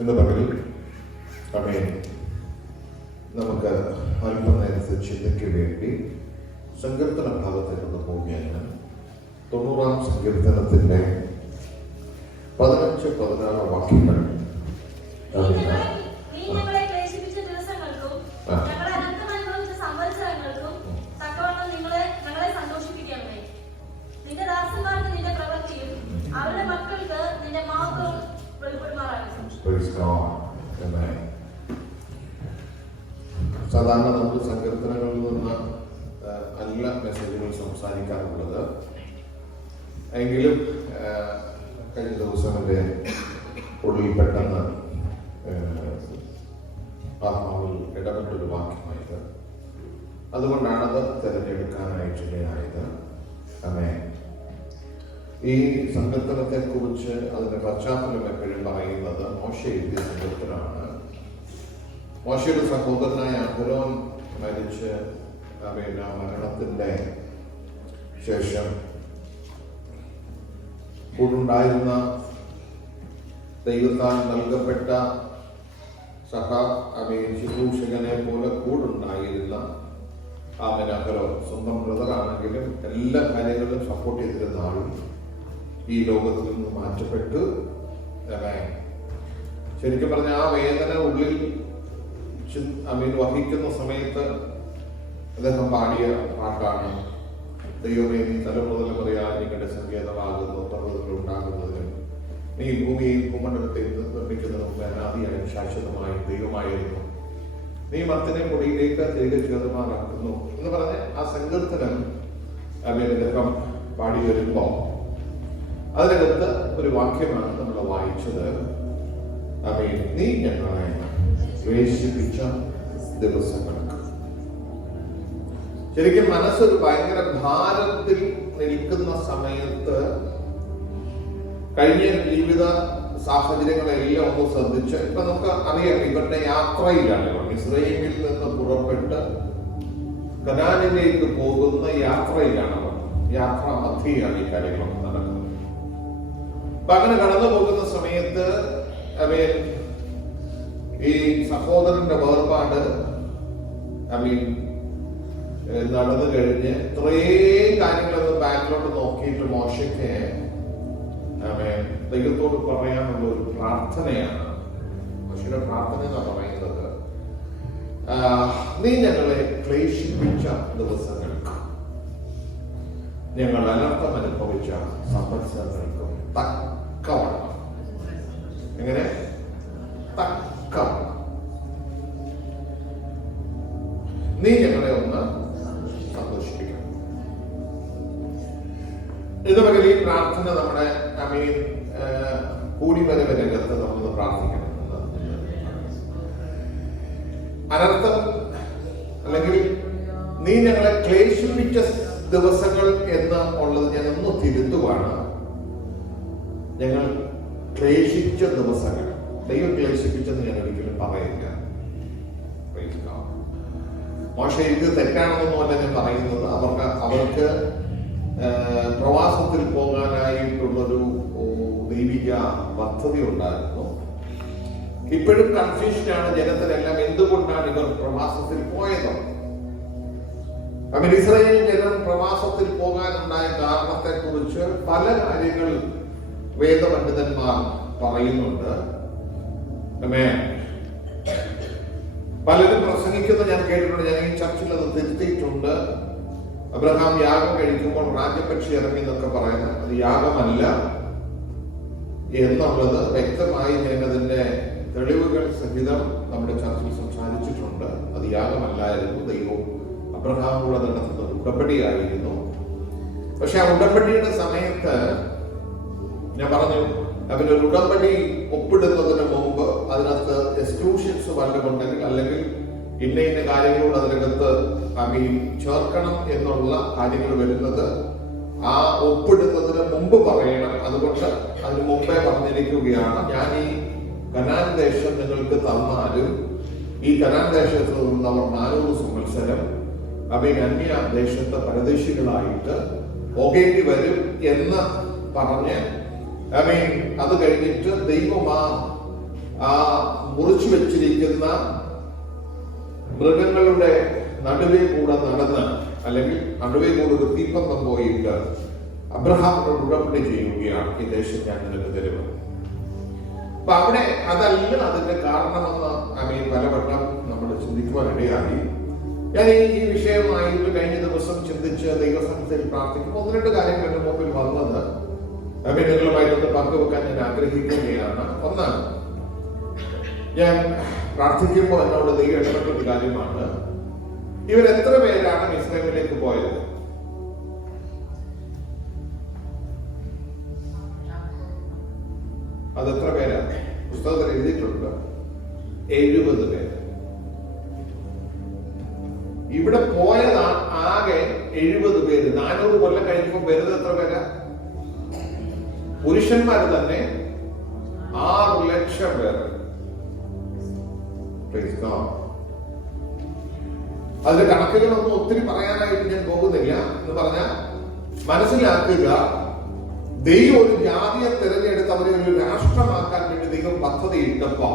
എന്ന് പകലിൽ അമേൻ നമുക്ക് അല്പനേരത്തെ ചിന്തയ്ക്ക് വേണ്ടി സങ്കീർത്തന ഭാഗത്തേക്കൊന്ന് പോവുകയാണ്. 90-ാം സങ്കീർത്തനത്തിൻ്റെ 15-16 വാക്യങ്ങൾ. സാധാരണ നമ്മൾ സങ്കീർത്തനങ്ങളിൽ നിന്ന് അല്ല മെസ്സേജുകൾ സംസാരിക്കാറുള്ളത്. എങ്കിലും കഴിഞ്ഞ ദിവസം എൻ്റെ ഉള്ളിൽ പെട്ടെന്ന് ആത്മാവിൽ ഇടപെട്ടൊരു വാക്യമായത്, അതുകൊണ്ടാണത് തിരഞ്ഞെടുക്കാനായിട്ടിടയായത്. അങ്ങനെ ഈ സങ്കീർത്തനത്തെ കുറിച്ച് അതിന്റെ പശ്ചാത്തലം എപ്പോഴും പറയുന്നത് മോശ എഴുതിയ സങ്കീർത്തനമാണ്. മോശയുടെ സഹോദരനായ അഹരോൻ മരിച്ച് മരണത്തിന്റെ ശേഷം കൂടുണ്ടായിരുന്ന ദൈവത്താൽ നൽകപ്പെട്ട ശുശ്രൂഷകനെ പോലെ കൂടുണ്ടായിരുന്ന അഹരോൻ സ്വന്തം ബ്രദറാണെങ്കിലും എല്ലാ കാര്യങ്ങളിലും സപ്പോർട്ട് ചെയ്തിരുന്ന ആളും ഈ ലോകത്തിൽ നിന്ന് മാറ്റപ്പെട്ടു. ശരിക്കും പറഞ്ഞ ആ വേദന ഉള്ളിൽ വഹിക്കുന്ന സമയത്ത് അദ്ദേഹം പാടിയ പാട്ടാണ്, ദൈവമേ നീ തലമുതലമുറയാൽ നിങ്ങളുടെ സങ്കേതമാകുന്നു, പർവ്വതങ്ങളുണ്ടാകുന്നതിനും നീ ഭൂമിയെയും ഭൂമണ്ഡലത്തെ നിർമ്മിക്കുന്നതിന് മുമ്പ് അനാദിയായും ശാശ്വതമായും ദൈവമായിരുന്നു, നീ മർത്തിനെ മുടിയിലേക്ക് തിരികെ ചേർമാറാക്കുന്നു എന്ന് പറഞ്ഞ ആ സങ്കീർത്തനം അദ്ദേഹം പാടി വരുമ്പോ അതിനകത്ത് ഒരു വാക്യമാണ് നമ്മൾ വായിച്ചത്. നീ ഞങ്ങളെ ക്ലേശിപ്പിച്ച ദിവസങ്ങൾക്ക്. ശരിക്കും മനസ്സൊരു ഭയങ്കര ഭാരത്തിൽ നിൽക്കുന്ന സമയത്ത് കഴിഞ്ഞ ജീവിത സാഹചര്യങ്ങളെല്ലാം ഒന്ന് ശ്രദ്ധിച്ച് ഇപ്പൊ നമുക്ക് അറിയാം, ഇവരുടെ യാത്രയിലാണ്, ഇസ്രായേലിൽ നിന്ന് പുറപ്പെട്ട് കനാനിലേക്ക് പോകുന്ന യാത്രയിലാണ്. യാത്രാ മധ്യയാണ് ഈ കാര്യങ്ങളൊക്കെ നടക്കുന്നത്. അപ്പൊ അങ്ങനെ കടന്നു പോകുന്ന സമയത്ത് ഈ സഹോദരന്റെ വേർപാട് നടന്നു കഴിഞ്ഞ് ഇത്രയും കാര്യങ്ങളൊക്കെ ബാക്കിലോട്ട് നോക്കിയിട്ട് മോശയ്ക്ക് ദൈവത്തോട് പറയാനുള്ള ഒരു പ്രാർത്ഥനയാണ്. മോശയുടെ പ്രാർത്ഥന എന്ന് പറയുന്നത്, നീ ഞങ്ങളെ ക്ലേശിപ്പിച്ച ദിവസങ്ങൾക്ക്, ഞങ്ങൾ അനർത്ഥം അനുഭവിച്ച സംവത്സരങ്ങൾക്കും തക്കവണ്ണം, എങ്ങനെ തക്കവണ്ണം നീ ഞങ്ങളെ ഒന്ന് സന്തോഷിപ്പിക്കണം. ഇത് പകരം ഈ പ്രാർത്ഥന നമ്മുടെ കൂടിവരവ് രംഗത്ത് നമ്മളൊന്ന് പ്രാർത്ഥിക്കണം. അനർത്ഥം അല്ലെങ്കിൽ നീ ഞങ്ങളെ ക്ലേശിപ്പിച്ച ദിവസങ്ങൾ എന്ന് ഉള്ളത് ഞാൻ ഒന്ന് തിരുത്തുവാണ്. ഞങ്ങൾ ക്ലേശിച്ച ദിവസങ്ങൾ, ദൈവം ക്ലേശിപ്പിച്ചെന്ന് ഞാൻ ഒരിക്കലും പറയില്ല. മോശ ഇത് തെറ്റാണെന്നൊന്നുമല്ല ഞാൻ പറയുന്നത്. അവർക്ക് പ്രവാസത്തിൽ പോകാനായിട്ടുള്ളൊരു ദൈവിക പദ്ധതി ഉണ്ടായിരുന്നു. ഇപ്പോഴും കൺഫ്യൂഷനാണ് ജനത്തിനെല്ലാം, എന്തുകൊണ്ടാണ് ഇവർ പ്രവാസത്തിൽ പോയത്. ഇസ്രായേൽ ജനം പ്രവാസത്തിൽ പോകാനുണ്ടായ കാരണത്തെ കുറിച്ച് പല കാര്യങ്ങൾ വേദപണ്ഡിതന്മാർ പറയുന്നുണ്ട്. പലരും പ്രസംഗിക്കുന്നത് ഞാൻ കേട്ടിട്ടുണ്ട്. ഞാൻ ഈ ചർച്ചിൽ അത് തിരുത്തിയിട്ടുണ്ട്. അബ്രഹാം യാഗം കഴിക്കുമ്പോൾ രാജപക്ഷി ഇറങ്ങി എന്നൊക്കെ പറയുന്നത് അത് യാഗമല്ല എന്നുള്ളത് വ്യക്തമായി ഞാൻ അതിന്റെ തെളിവുകൾ സഹിതം നമ്മുടെ ചർച്ചയിൽ സംസാരിച്ചിട്ടുണ്ട്. അത് യാഗമല്ലായിരുന്നു, ദൈവവും അബ്രഹാമും കൂടെ നടത്തുന്ന ഉടമ്പടിയായിരുന്നു. പക്ഷെ ആ ഉടമ്പടിയുടെ സമയത്ത് ഞാൻ പറഞ്ഞു, അവരൊരു ഉടമ്പടി ഒപ്പിടുന്നതിന് മുമ്പ് അതിനകത്ത് എക്സ്ക്ലൂഷൻസ് വല്ലതുണ്ടെങ്കിൽ അല്ലെങ്കിൽ ഇന്ന കാര്യങ്ങളോട് അതിനകത്ത് ചേർക്കണം എന്നുള്ള കാര്യങ്ങൾ വരുന്നത് ആ ഒപ്പിടുന്നതിന് മുമ്പ് പറയണം. അതുകൊണ്ട് അതിന് മുമ്പേ പറഞ്ഞിരിക്കുകയാണ്, ഞാൻ ഈ കനാൻ ദേശം നിങ്ങൾക്ക് തന്നാലും ഈ കനാൻ ദേശത്ത് നിന്നവർ 400 സംവത്സരം അന്യ ദേശത്തെ പരദേശികളായിട്ട് പോകേണ്ടി വരും എന്ന് പറഞ്ഞ് അത് കഴിഞ്ഞിട്ട് ദൈവം ആ മുറിച്ചു വെച്ചിരിക്കുന്ന മൃഗങ്ങളുടെ നടുവേ കൂടെ നടന്ന്, അല്ലെങ്കിൽ നടുവേ കൂടെ ഒരു തീപ്പന്തം പോയിട്ട് അബ്രഹാമിനോട് ഉടമ്പടി ചെയ്യുകയാണ്, ഈ ദേശം ഞാൻ നിനക്ക് തരുമെന്ന്. അപ്പൊ അവിടെ അതല്ല അതിന്റെ കാരണമെന്ന് പലവട്ടം നമ്മൾ ചിന്തിക്കുവാനിടയായി. ഞാൻ ഈ വിഷയമായിട്ട് കഴിഞ്ഞ ദിവസം ചിന്തിച്ച് ദൈവസന്നിധിയിൽ പ്രാർത്ഥിക്കുമ്പോൾ 1-2 കാര്യങ്ങൾ എന്റെ മുമ്പിൽ വന്നത് നിങ്ങളുമായിട്ടൊന്ന് പങ്കുവെക്കാൻ ഞാൻ ആഗ്രഹിക്കുകയാണ്. ഒന്ന്, ഞാൻ പ്രാർത്ഥിക്കുമ്പോൾ എന്നോട് ദൈവം ഇടപെട്ടൊരു കാര്യമാണ്, ഇവരെത്ര പേരാണ് ഇസ്രായേലിലേക്ക് പോയത്? അതെത്ര പേരാണ്? പുസ്തകത്തിൽ എഴുതിയിട്ടുണ്ട് 70 പേര്. ഇവിടെ പോയത് ആകെ 70 പേര്. 400 കൊല്ലം കഴിഞ്ഞപ്പോൾ വരുന്നത് എത്ര പേരാ? പുരുഷന്മാർ തന്നെ 6 ലക്ഷം പേര്. അതിന്റെ കണക്കുകളൊന്നും ഒത്തിരി പറയാനായിട്ട് ഞാൻ പോകുന്നില്ല. എന്ന് പറഞ്ഞാൽ മനസ്സിലാക്കുക, ദൈവം ഒരു ജാതിയെ തിരഞ്ഞെടുത്ത് അവരെ ഒരു രാഷ്ട്രമാക്കാൻ വേണ്ടി ദൈവം പദ്ധതി ഇട്ടപ്പോ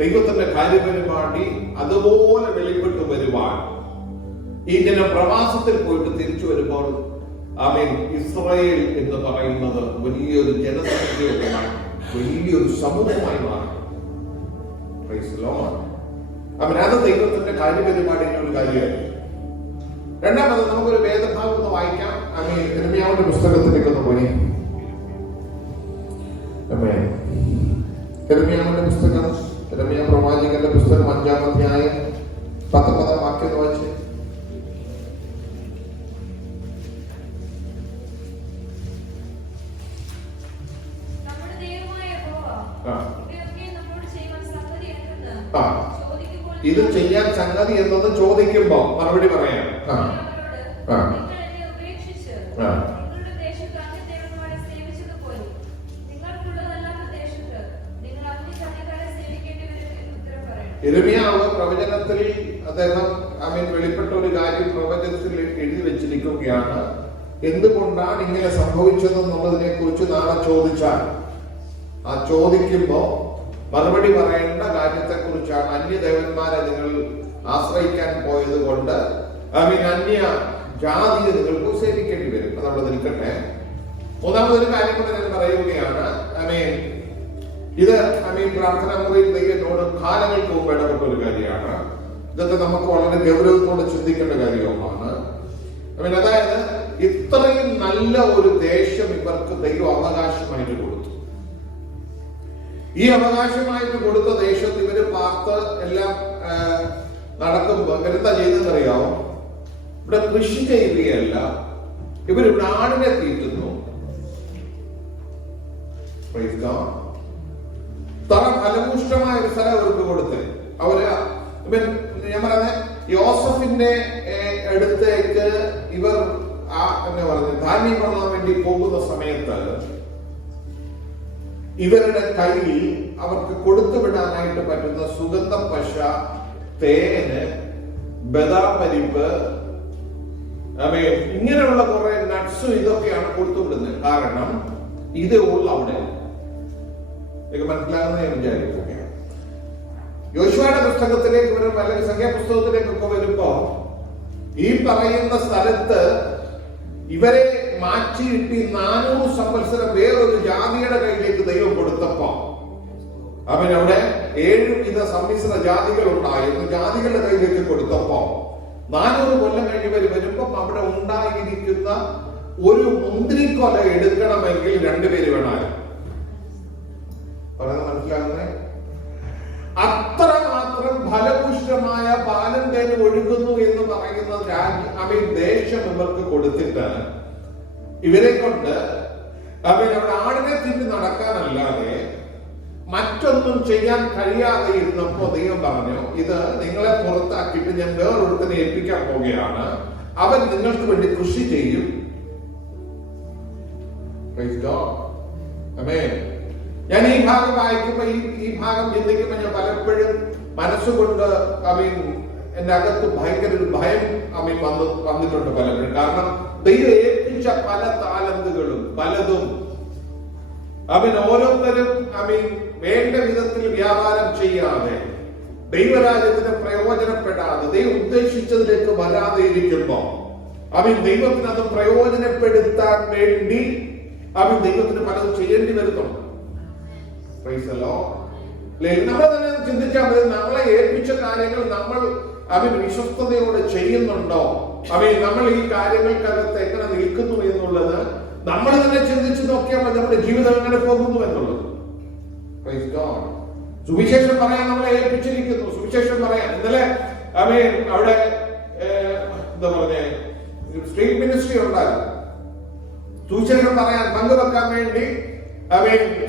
ദൈവത്തിന്റെ കാര്യപരിപാടി അതുപോലെ വെളിപ്പെട്ടു വരുവാൻ ഈ ജനം പ്രവാസത്തിൽ പോയിട്ട് തിരിച്ചു വരുമ്പോൾ ഇസ്രായേൽ എന്ന് പറയുന്നത് വലിയൊരു ജനസംഖ്യയുടെ വലിയൊരു സമൂഹമായി മാറി. അത് ദൈവത്തിന്റെ കാര്യപരിപാടിയുടെ ഒരു കാര്യമായിരുന്നു. രണ്ടാമത് നമുക്കൊരു വേദഭാഗം ഒന്ന് വായിക്കാം. യിരെമ്യാവിന്റെ പുസ്തകത്തിലേക്ക് ഒന്ന് പോയി. യിരെമ്യാവിന്റെ പുസ്തകം, യിരെമ്യാ പ്രവാചകന്റെ പുസ്തകം 5-ാം അധ്യായം 19-ാം വാക്യം വായിച്ച്. ഇത് ചെയ്യാൻ സംഗതി എന്നത് ചോദിക്കുമ്പോ മറുപടി പറയാം. യിരെമ്യാവ് പ്രവചനത്തിൽ അദ്ദേഹം വെളിപ്പെട്ട ഒരു കാര്യം പ്രവചനത്തിൽ എഴുതി വെച്ചിരിക്കുകയാണ്. എന്തുകൊണ്ടാണ് ഇങ്ങനെ സംഭവിച്ചതെന്നുള്ളതിനെ കുറിച്ച് നാളെ ചോദിച്ചാൽ ആ ചോദിക്കുമ്പോ മറുപടി പറയേണ്ട കാര്യത്തെ കുറിച്ചാണ്. അന്യദേവന്മാരെ നിങ്ങൾ ആശ്രയിക്കാൻ പോയത് കൊണ്ട് അന്യ ജാതിയെ നിങ്ങൾക്ക് സേവിക്കേണ്ടി വരും. അതവിടെ നിൽക്കട്ടെ. മൂന്നാമതൊരു കാര്യം കൂടെ ഞാൻ പറയുകയാണ്. ഇത് പ്രാർത്ഥനാ മുറിയിൽ ദൈവത്തോട് കാലങ്ങൾക്ക് മുമ്പ് ഇടപെട്ട ഒരു കാര്യമാണ്. ഇതൊക്കെ നമുക്ക് വളരെ ഗൗരവത്തോടെ ചിന്തിക്കേണ്ട കാര്യമാണ്. അതായത് ഇത്രയും നല്ല ഒരു ദേശം ഇവർക്ക് ദൈവം അവകാശമായിട്ട് കൊടുത്തു. ഈ അവകാശമായിട്ട് കൊടുത്ത ദേശത്ത് ഇവര് പാർത്ത് എല്ലാം നടക്കുമ്പോ ഇവരെന്താ ചെയ്തെന്നറിയാവോ? ഇവിടെ കൃഷി ചെയ്യുകയല്ല, ഇവരിവിടെ ആടിനെ തീറ്റുന്നു. തറ ഫലഭൂഷ്ടമായ ഒരു സ്ഥലം അവർക്ക് കൊടുത്ത് അവര് ഞാൻ പറഞ്ഞ യോസഫിന്റെ അടുത്തേക്ക് ഇവർ എന്താ പറയുക ധാന്യം കൊള്ളാൻ വേണ്ടി പോകുന്ന സമയത്ത് ഇവരുടെ കയ്യിൽ അവർക്ക് കൊടുത്തുവിടാനായിട്ട് പറ്റുന്ന സുഗന്ധ പശ, തേന്, ബദാം പരിപ്പ്, ഇങ്ങനെയുള്ള കുറെ നട്ട്സും ഇതൊക്കെയാണ് കൊടുത്തുവിടുന്നത്. കാരണം ഇത് ഉള്ള അവിടെ മനസ്സിലാകുന്ന ഞാൻ വിചാരിക്കുകയാണ്. യോശുവയുടെ പുസ്തകത്തിലേക്ക് വരുമ്പോൾ അല്ലെങ്കിൽ സംഖ്യാപുസ്തകത്തിലേക്കൊക്കെ വരുമ്പോ ഈ പറയുന്ന സ്ഥലത്ത് ഇവരെ മാറ്റിയിട്ട് 400 സംവത്സരം വേറൊരു ജാതിയുടെ കയ്യിലേക്ക് ദൈവം കൊടുത്തപ്പോ അവിടെ 7 വിധ സമ്മിശ്ര ജാതികൾ ഉണ്ടായിരുന്നു. ജാതികളുടെ കയ്യിലേക്ക് കൊടുത്തപ്പോ 400 കൊല്ലം കഴിഞ്ഞവർ വരുമ്പം അവിടെ ഉണ്ടായിരിക്കുന്ന ഒരു മുന്തിരിക്കൊല എടുക്കണമെങ്കിൽ 2 പേര് വേണമായിരുന്നു. പറയുന്നത് മനസ്സിലാകുന്നേ? അത്രമാത്രം ഫലപുഷ്ടമായ പാലം തേൻ ഒഴുകുന്നു എന്ന് പറയുന്ന ദേശം ഇവർക്ക് കൊടുത്തിട്ട് ഇവരെ കൊണ്ട് അവിടെ ആടിനെ തിരിഞ്ഞ് നടക്കാനല്ലാതെ മറ്റൊന്നും ചെയ്യാൻ കഴിയാതെ ഇരുന്നപ്പോ ദൈവം പറഞ്ഞു, ഇത് നിങ്ങളെ പുറത്താക്കിയിട്ട് ഞാൻ വേറൊരുത്തനെ ഏൽപ്പിക്കാൻ പോവുകയാണ്. അവൻ നിങ്ങൾക്ക് വേണ്ടി കൃഷി ചെയ്യും. ഞാൻ ഈ ഭാഗം വായിക്കുമ്പോ ഈ ഭാഗം ചിന്തിക്കുമ്പോ ഞാൻ പലപ്പോഴും മനസ്സുകൊണ്ട് എന്റെ അകത്ത് ഭയങ്കര ഒരു ഭയം വന്നിട്ടുണ്ട് പലപ്പോഴും. കാരണം ദൈവം ഏൽപ്പിച്ച പല താലന്തുകളും പലതും അവൻ ഓരോരുത്തരും വേണ്ട വിധത്തിൽ വ്യാപാരം ചെയ്യാതെ ദൈവരാജ്യത്തിന് പ്രയോജനപ്പെടാതെ ദൈവം ഉദ്ദേശിച്ചതിലേക്ക് വരാതെ ഇരിക്കുമ്പോ ദൈവത്തിന് അത് പ്രയോജനപ്പെടുത്താൻ വേണ്ടി ദൈവത്തിന് പലതും ചെയ്യേണ്ടി വരുന്നുണ്ട്. നമ്മൾ തന്നെ ചിന്തിച്ചാൽ മതി, നമ്മളെ ഏൽപ്പിച്ച കാര്യങ്ങൾ നമ്മൾ വിശ്വസ്തയോടെ ചെയ്യുന്നുണ്ടോ? നമ്മൾ ഈ കാര്യങ്ങൾക്കകത്ത് എങ്ങനെ നിൽക്കുന്നു എന്നുള്ളത് നമ്മൾ തന്നെ ചിന്തിച്ചു നോക്കിയാൽ മതി, നമ്മുടെ ജീവിതം എങ്ങനെ പോകുന്നു എന്നുള്ളത്. സുവിശേഷം പറയാൻ നമ്മളെ ഏൽപ്പിച്ചിരിക്കുന്നു. സുവിശേഷം പറയാൻ ഇന്നലെ അവിടെ എന്താ പറഞ്ഞേ സ്ട്രീറ്റ് മിനിസ്ട്രി ഉണ്ടാകും. സുവിശേഷം പറയാൻ പങ്കുവെക്കാൻ വേണ്ടി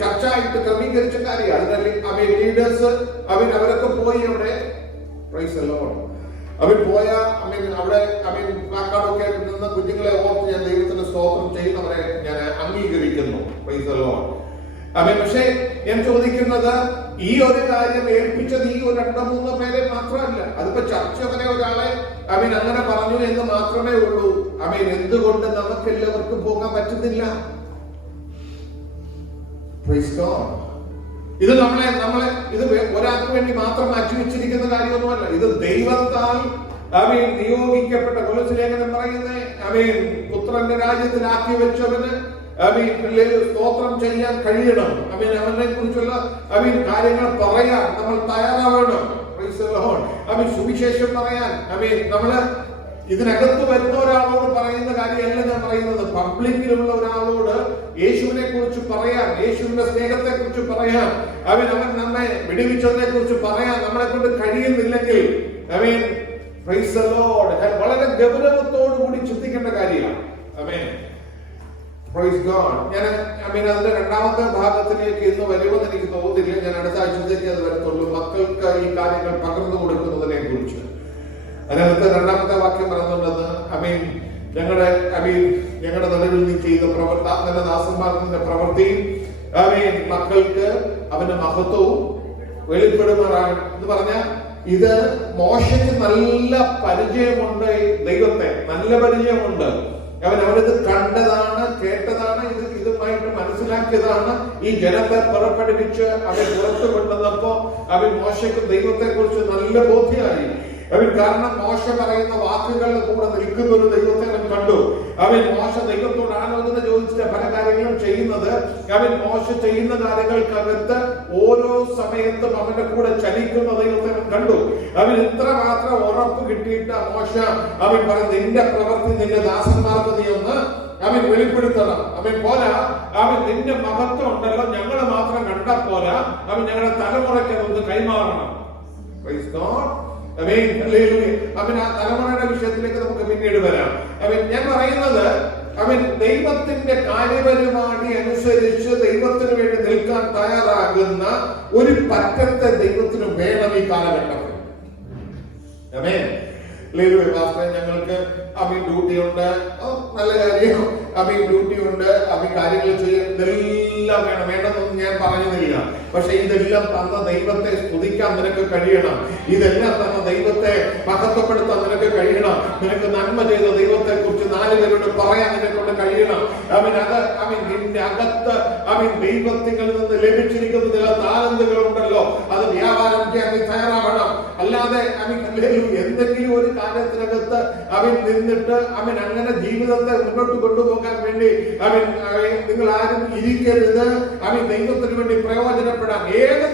ചർച്ചയായിട്ട് ക്രമീകരിച്ച കാര്യമാണ്. അതിന് ലീഡേഴ്സ് അവരൊക്കെ പോയി അവിടെ പോയ അവിടെ കാക്കാടൊക്കെ നിന്ന് കുഞ്ഞുങ്ങളെ ഓർത്ത് ഞാൻ ദൈവത്തിന് സ്തോത്രം ചെയ്യുന്നവരെ ഞാൻ അംഗീകരിക്കുന്നു. പക്ഷെ ഞാൻ ചോദിക്കുന്നത്, ഈ ഒരു കാര്യം ഏൽപ്പിച്ചത് ഈ ഒരു 2-3 പേരെ മാത്രമല്ല. അതിപ്പോ ചർച്ച വരെ ഒരാളെ അങ്ങനെ പറഞ്ഞു എന്ന് മാത്രമേ ഉള്ളൂ. എന്തുകൊണ്ട് നമുക്ക് എല്ലാവർക്കും പോകാൻ പറ്റുന്നില്ല? ഇത് ഇത് ഒരാൾക്ക് വേണ്ടി മാത്രം മാറ്റിവെച്ചിരിക്കുന്ന കാര്യമൊന്നുമല്ല. ഇത് ദൈവത്താൽ നിയോഗിക്കപ്പെട്ട കൊലസ്ലേഖനം പറയുന്നേ പുത്രന്റെ രാജ്യത്തിലാക്കി വെച്ചവന് സ്തോത്രം ചെയ്യാൻ കഴിയണം. അവനെ കുറിച്ചുള്ള കാര്യങ്ങൾ പറയാൻ നമ്മൾ തയ്യാറാവണം. സുവിശേഷം പറയാൻ നമ്മള് ഇതിനകത്ത് വരുന്ന ഒരാളോട് പറയുന്ന കാര്യമല്ല ഞാൻ പറയുന്നത്. പബ്ലിക്കിലുള്ള ഒരാളോട് യേശുവിനെ കുറിച്ച് പറയാൻ, യേശുവിന്റെ സ്നേഹത്തെ കുറിച്ച് പറയാൻ, അവൻ നമ്മെ വിടുവിച്ചതിനെ കുറിച്ച് പറയാൻ നമ്മളെ കൊണ്ട് കഴിയുന്നില്ലെങ്കിൽ വളരെ ഗൗരവത്തോടു കൂടി ചിന്തിക്കേണ്ട കാര്യമാണ്. ഞാൻ അതിന്റെ 2ാമത്തെ ഭാഗത്തിലേക്ക് ഇന്ന് വരുമെന്ന് എനിക്ക് തോന്നുന്നില്ല. ഞാൻ അടുത്ത ആഴ്ചത്തേക്ക് അത് വരത്തുള്ളൂ. മക്കൾക്ക് ഈ കാര്യങ്ങൾ പകർന്നു കൊടുക്കുന്നതിനെ കുറിച്ച് അതിനകത്ത് 2ാമത്തെ വാക്യം പറയുന്നുണ്ടെന്ന് ഞങ്ങളുടെ നടുവിൽ നീ ചെയ്ത പ്രവർത്തന ദാസന്മാർക്കിന്റെ പ്രവൃത്തിയും മക്കൾക്ക് അവന്റെ മഹത്വവും വെളിപ്പെടുമാറാണ് എന്ന് പറഞ്ഞ ഇത് മോശയ്ക്ക് നല്ല പരിചയമുണ്ട്. ദൈവത്തെ നല്ല പരിചയമുണ്ട്. അവനത് കണ്ടതാണ്, കേട്ടതാണ്, ഇതുമായിട്ട് മനസ്സിലാക്കിയതാണ്. ഈ ജനത്തെ പുറപ്പെടുവിച്ച് പുറത്തു കൊണ്ടുവന്നപ്പോ മോശയ്ക്ക് ദൈവത്തെ കുറിച്ച് നല്ല ബോധ്യമായി. കാരണം മോശ പറയുന്ന വാക്കുകളുടെ കൂടെ നിൽക്കുന്ന ഒരു ദൈവത്തെ അവൻ കണ്ടു. മോശ ദൈവത്തോട് ആലോചന ചോദിച്ചിട്ട് പല കാര്യങ്ങളും ചെയ്യുന്നത്. മോശ ചെയ്യുന്ന കാര്യങ്ങൾക്കകത്ത് ഓരോ സമയത്തും അവന്റെ കൂടെ ചലിക്കുന്ന ദൈവത്തെ അവൻ കണ്ടു. ഇത്രമാത്രം ഉറപ്പ് കിട്ടിയിട്ട് മോശ പറയുന്നത്, നിന്റെ പ്രവൃത്തി നിന്റെ ദാസന്മാർക്ക് നീ ഒന്ന് വെളിപ്പെടുത്തണം. പോരാ നിന്റെ മഹത്വം ഉണ്ടല്ലോ, ഞങ്ങള് മാത്രം കണ്ടാ പോരാ, ഞങ്ങളുടെ തലമുറയ്ക്ക് അതൊന്ന് കൈമാറണം. ആ തലമുറയുടെ വിഷയത്തിലേക്ക് നമുക്ക് പിന്നീട് വരാം. ഞാൻ പറയുന്നത് ദൈവത്തിന്റെ കാര്യപരിപാടി അനുസരിച്ച് ദൈവത്തിന് വേണ്ടി നിൽക്കാൻ തയ്യാറാകുന്ന ഒരു പറ്റത്തെ ദൈവത്തിന് വേണം ഈ കാലഘട്ടത്തിൽ. ഞങ്ങൾക്ക് ഡ്യൂട്ടി ഉണ്ട്, നല്ല കാര്യം. ഡ്യൂട്ടി ഉണ്ട്, കാര്യങ്ങൾ ചെയ്യാൻ ഇതെല്ലാം വേണം. വേണമെന്നൊന്നും ഞാൻ പറയുന്നില്ല. പക്ഷെ ഇതെല്ലാം തന്ന ദൈവത്തെ സ്തുതിക്കാൻ നിനക്ക് കഴിയണം. ഇതെല്ലാം തന്ന ദൈവത്തെ മഹത്വപ്പെടുത്താൻ നിനക്ക് കഴിയണം. നിനക്ക് നന്മ ചെയ്ത ദൈവത്തെ കുറിച്ച് 4 പേരോട് പറയാൻ നിനക്കൊണ്ട് കഴിയണം. നിന്റെ അകത്ത് ദൈവത്തിൽ നിന്ന് ലഭിച്ചിരിക്കുന്ന ചില താലന്തുകൾ ഉണ്ടല്ലോ, അത് വ്യാപാരം ചെയ്യാൻ തയ്യാറാവണം. അല്ലാതെ എന്തെങ്കിലും ഒരു കാര്യത്തിനകത്ത് നിന്നിട്ട് അങ്ങനെ ജീവിതത്തെ മുന്നോട്ട് കൊണ്ടുപോകാൻ വേണ്ടി നിങ്ങൾ ആരും ഇരിക്കരുത്. ദൈവത്തിന് വേണ്ടി പ്രയോജനപ്പെടാൻ ഏത്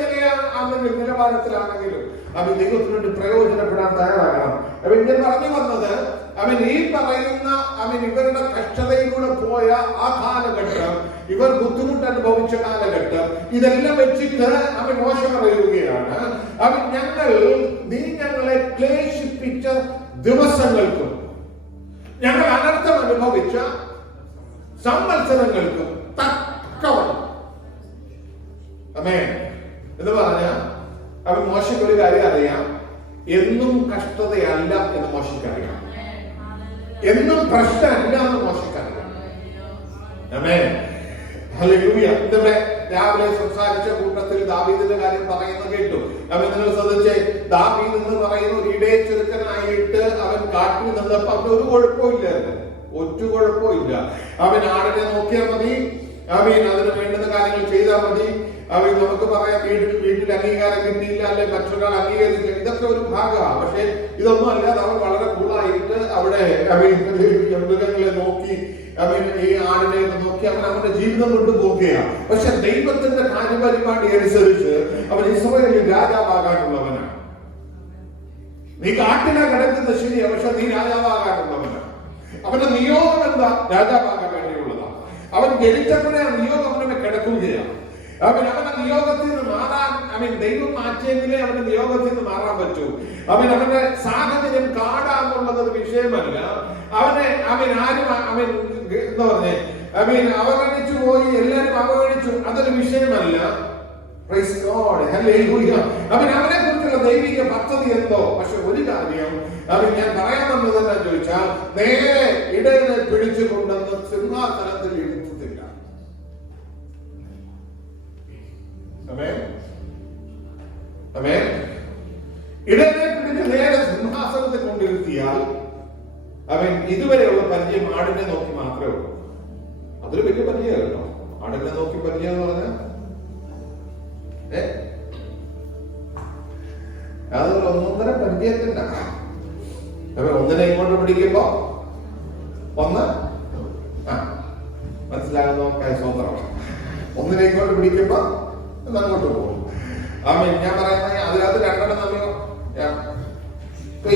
നിലവാരത്തിലാണെങ്കിലും ദൈവത്തിന് വേണ്ടി പ്രയോജനപ്പെടാൻ തയ്യാറാകണം. ഞാൻ പറഞ്ഞു വന്നത് ഈ പറയുന്ന ഇവരുടെ കഷ്ടതയിലൂടെ പോയ ആ കാലഘട്ടം, ഇവർ ബുദ്ധിമുട്ട് അനുഭവിച്ച കാലഘട്ടം, ഇതെല്ലാം വെച്ചിട്ട് മോശം പറയുകയാണ്. നീ ഞങ്ങളെ ക്ലേശിപ്പിച്ച ദിവസങ്ങൾക്കും ഞങ്ങൾ അനർത്ഥം അനുഭവിച്ച സംവത്സരങ്ങൾക്കും തക്കവണ്ണം എന്ന് പറഞ്ഞ മോശയ്ക്ക് ഒരു കാര്യം അറിയാം, എന്നും കഷ്ടതയല്ല എന്ന് മോശയ്ക്കറിയാം, എന്നും പ്രശ്നമല്ല എന്ന് മോശയ്ക്കറിയാം. ഇന്നിവിടെ രാവിലെ സംസാരിച്ച കൂട്ടത്തിൽ ദാവീദിന്റെ കാര്യം പറയുന്നത് കേട്ടു. നിങ്ങൾ ശ്രദ്ധിച്ചേ, ദാവീദ് എന്ന് പറയുന്ന ഒരു ഇടയ ചെറുക്കനായിട്ട് അവൻ കാട്ടിൽ നിന്നപ്പോ അവന് ഒരു കുഴപ്പമില്ലായിരുന്നു. ഒറ്റ കുഴപ്പമില്ല. അവൻ ആടിനെ നോക്കിയാൽ മതി, അവൻ അതിന് വേണ്ടുന്ന കാര്യങ്ങൾ ചെയ്താൽ മതി. അവൻ നമുക്ക് പറയാം വീട്ടിൽ അംഗീകാരം കിട്ടിയില്ല, അല്ലെ മറ്റൊരാൾ അംഗീകരിച്ചില്ല, ഇതൊക്കെ ഒരു ഭാഗമാണ്. പക്ഷെ ഇതൊന്നും അല്ലാതെ അവൻ വളരെ കൂളായിട്ട് അവിടെ മൃഗങ്ങളെ നോക്കി, ഈ ആടിനെ നോക്കി അവൻ അവന്റെ ജീവിതം കൊണ്ടുപോവുകയാണ്. പക്ഷെ ദൈവത്തിന്റെ കാര്യപരിപാടി അനുസരിച്ച് അവൻ ഇസ്രായേലിൽ രാജാവാകാനുള്ളവനാണ്. നീ കാട്ടിലാ കിടക്കുന്നത് ശരിയാ, പക്ഷെ നീ രാജാവാകാനുള്ളവനാണ്. അവന്റെ നിയോഗം എന്താ? രാജാവാകാൻ വേണ്ടിയുള്ളതാണ്. അവൻ ജനിച്ചപ്പോഴേ ആ നിയോഗം അവനെ കിടക്കുകയാണ്. അവന്റെ നിയോഗത്തിൽ നിന്ന് മാറാൻ ദൈവം മാറ്റിയെങ്കിലേ അവന്റെ നിയോഗത്തിൽ നിന്ന് മാറാൻ പറ്റൂ. അവന്റെ സാഹചര്യം കാടാന്നുള്ളത് ഒരു വിഷയമല്ല. അവൻ ആരും എന്താ പറഞ്ഞേ അവഗണിച്ചു പോയി, എല്ലാരും അവഗണിച്ചു, അതൊരു വിഷയമല്ല. അവനെ കുറിച്ചുള്ള ദൈവിക പദ്ധതി എന്തോ. പക്ഷെ ഒരു കാര്യം ഞാൻ പറയാൻ വന്നത് എന്താ ചോദിച്ചാൽ, നേരെ ഇടയനെ പിടിച്ചുകൊണ്ടെന്ന് സിംഹാസനത്തിൽ ഇരുത്തത്തില്ല. ഇടയനെ പിടിച്ച് നേരെ സിംഹാസനത്തിൽ കൊണ്ടിരുത്തിയാൽ അവൻ ഇതുവരെയുള്ള പരിചയം ആടിനെ നോക്കി മാത്രമേ ഉള്ളൂ. അതൊരു വലിയ പരിചയം കേട്ടോ. ആടിനെ നോക്കി പരിചയം എന്ന് പറഞ്ഞാൽ അതൊരു ഒന്നൊന്നര പരിചയത്തില്ല. അവൻ ഒന്നിനെ ഇങ്ങോട്ട് പിടിക്കുമ്പോ ഒന്ന് മനസ്സിലാകുന്ന സ്വന്തം, ഒന്നിനെ ഇങ്ങോട്ട് പിടിക്കുമ്പോ അങ്ങോട്ട് പോകും. ഞാൻ പറയുന്നത് അതിനകത്ത് രണ്ടെണ്ണം നമ്മൾ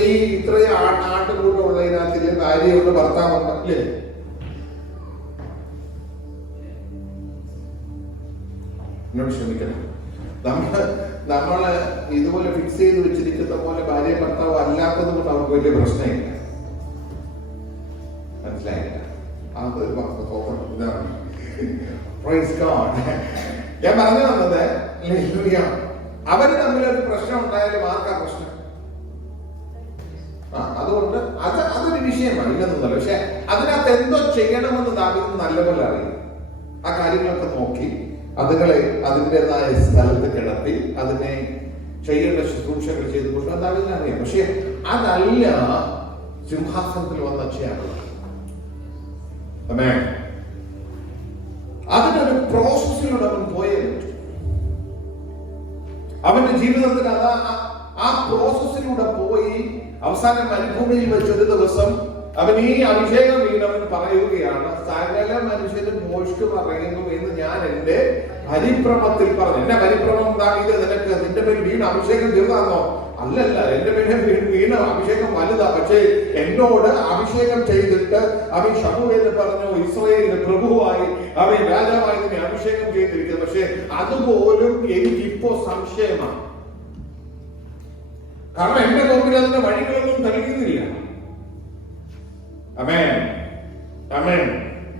ഈ ഇത്രയും നാട്ടുകൂട്ടമുള്ള ഇതിനകത്തില് ഭാര്യയുണ്ട്, ഭർത്താവുണ്ട്, അല്ലേ? എന്നോട് ക്ഷമിക്കണം. നമ്മള് ഇതുപോലെ ഫിക്സ് ചെയ്ത് വെച്ചിരിക്കുന്ന പോലെ ഭാര്യ ഭർത്താവ് അല്ലാത്തത് കൊണ്ട് അവർക്ക് വലിയ പ്രശ്നമില്ല. മനസ്സിലായില്ല? അത് ഇതാണ്. ഞാൻ പറഞ്ഞു വന്നത്, അവര് തമ്മിലൊരു പ്രശ്നം ഉണ്ടായാലും ആർക്കാ പ്രശ്നം? അതുകൊണ്ട് അതൊരു വിഷയമാണ്, ഇല്ലെന്നല്ല. പക്ഷെ അതിനകത്ത് എന്തോ ചെയ്യണമെന്ന് ദാവീദ് നല്ലപോലെ അറിയും. ആ കാര്യങ്ങളൊക്കെ നോക്കി അതുങ്ങളെ അതിൻ്റെതായ സ്ഥലത്ത് കിടത്തി അതിനെ ചെയ്യേണ്ട ശുശ്രൂഷകൾ ചെയ്തുകൊണ്ട് ദാവീദിനെ അറിയാം. പക്ഷെ അതല്ല സിംഹാസനത്തിൽ വന്ന ചെയ്യാനുള്ളത്. അതിനൊരു പ്രോസസ്സിലൂടെ അവൻ പോയേ പറ്റും. അവന്റെ ജീവിതത്തിൽ ആ പ്രോസസ്സിലൂടെ പോയി അവസാനം മരുഭൂമിയിൽ വെച്ചൊരു ദിവസം അവൻ ഈ അഭിഷേകം വീണവൻ പറയുകയാണ്, സകല മനുഷ്യരും മോഷ്ട് പറയുന്നു എന്ന് ഞാൻ എന്റെ പരിഭ്രമത്തിൽ പറഞ്ഞു. എന്റെ പരിഭ്രമം ഉണ്ടാക്കിയത് നിനക്ക് നിന്റെ പേര് വീണ അഭിഷേകം തീർന്നാന്നോ? അല്ലല്ല, എന്റെ പേര് വീണ അഭിഷേകം വലുതാ. പക്ഷേ എന്നോട് അഭിഷേകം ചെയ്തിട്ട് അവൻ ശമൂവേലിന് പറഞ്ഞു, ഇസ്രായേലിന്റെ പ്രഭുവായി അവൻ രാജാവായി നിന്നെ അഭിഷേകം ചെയ്തിരിക്കുന്നത്. പക്ഷെ അതുപോലും എനിക്കിപ്പോ സംശയമാണ്. കാരണം എന്റെ മുമ്പിൽ അതിന്റെ വഴികളൊന്നും തെളിയുന്നില്ല. അമേൻ, അമേൻ.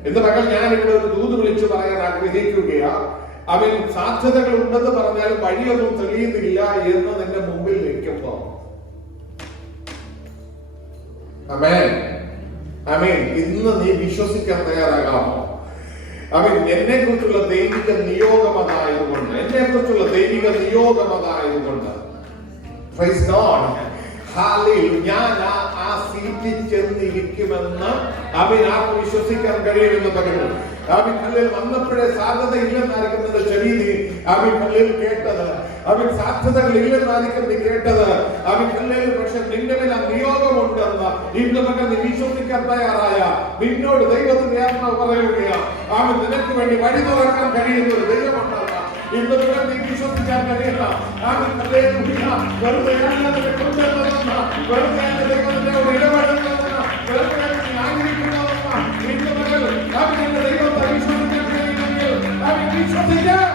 എന്ന് പകൽ ഞാൻ ഇവിടെ ഒരു ദൂത് വിളിച്ചു പറയാൻ ആഗ്രഹിക്കുകയാ. അവൻ സാധ്യതകൾ ഉണ്ടെന്ന് പറഞ്ഞാൽ വഴിയൊന്നും തെളിയുന്നില്ല എന്ന് നിന്റെ മുമ്പിൽ നിൽക്കുമ്പോ, അമേൻ, അമേൻ, ഇന്ന് നീ വിശ്വസിക്കാൻ തയ്യാറാകാമോ? അവൻ എന്നെ കുറിച്ചുള്ള ദൈവിക നിയോഗം അതായതുകൊണ്ട്, എന്നെ കുറിച്ചുള്ള ദൈവിക നിയോഗം അതായതുകൊണ്ട്, പ്രൈസ് ഗോഡ്, ഞാൻ ആ സീറ്റിൽ ചെന്നിരിക്കുമെന്ന് അവൻ ആർക്ക് വിശ്വസിക്കാൻ കഴിയുമെന്ന് പറയുന്നു. അവൻ കല്ലിൽ വന്നപ്പോഴേ സാധ്യത ഇല്ലെന്നായിരിക്കുന്നത് ശരീരം അവൻ കല്ലിൽ കേട്ടത്. അവൻ സാധ്യതകൾ ഇല്ലെന്നായിരിക്കും നീ കേട്ടത്. അവൻ കല്ലിൽ പക്ഷെ നിന്റെ മേൽ നിയോഗമുണ്ടെന്ന് ഇന്ന് മകൻ നീ വിശ്വസിക്കാൻ തയ്യാറായ നിന്നോട് ദൈവത്തിന്റെ ആത്മാവ് പറയുകയാണ്. അവൻ നിനക്ക് വേണ്ടി വഴി തുറക്കാൻ കഴിയുന്ന ഒരു ദൈവമുണ്ടെന്ന് ഇന്ന് മകൻ നീ വിശ്വസിക്കാൻ കഴിയണ്ട. അവൻ വെറുതെ ദൈവത്തിനോട് ഇടപെടുന്ന വെറുതെ ആഗ്രഹിക്കുന്നവന്ന ഇന്ന് മകൾ അവന്റെ ദൈവത്തെ വിശ്വസിക്കാൻ കഴിയുമെങ്കിൽ അവൻ വിശ്വസിക്കാം.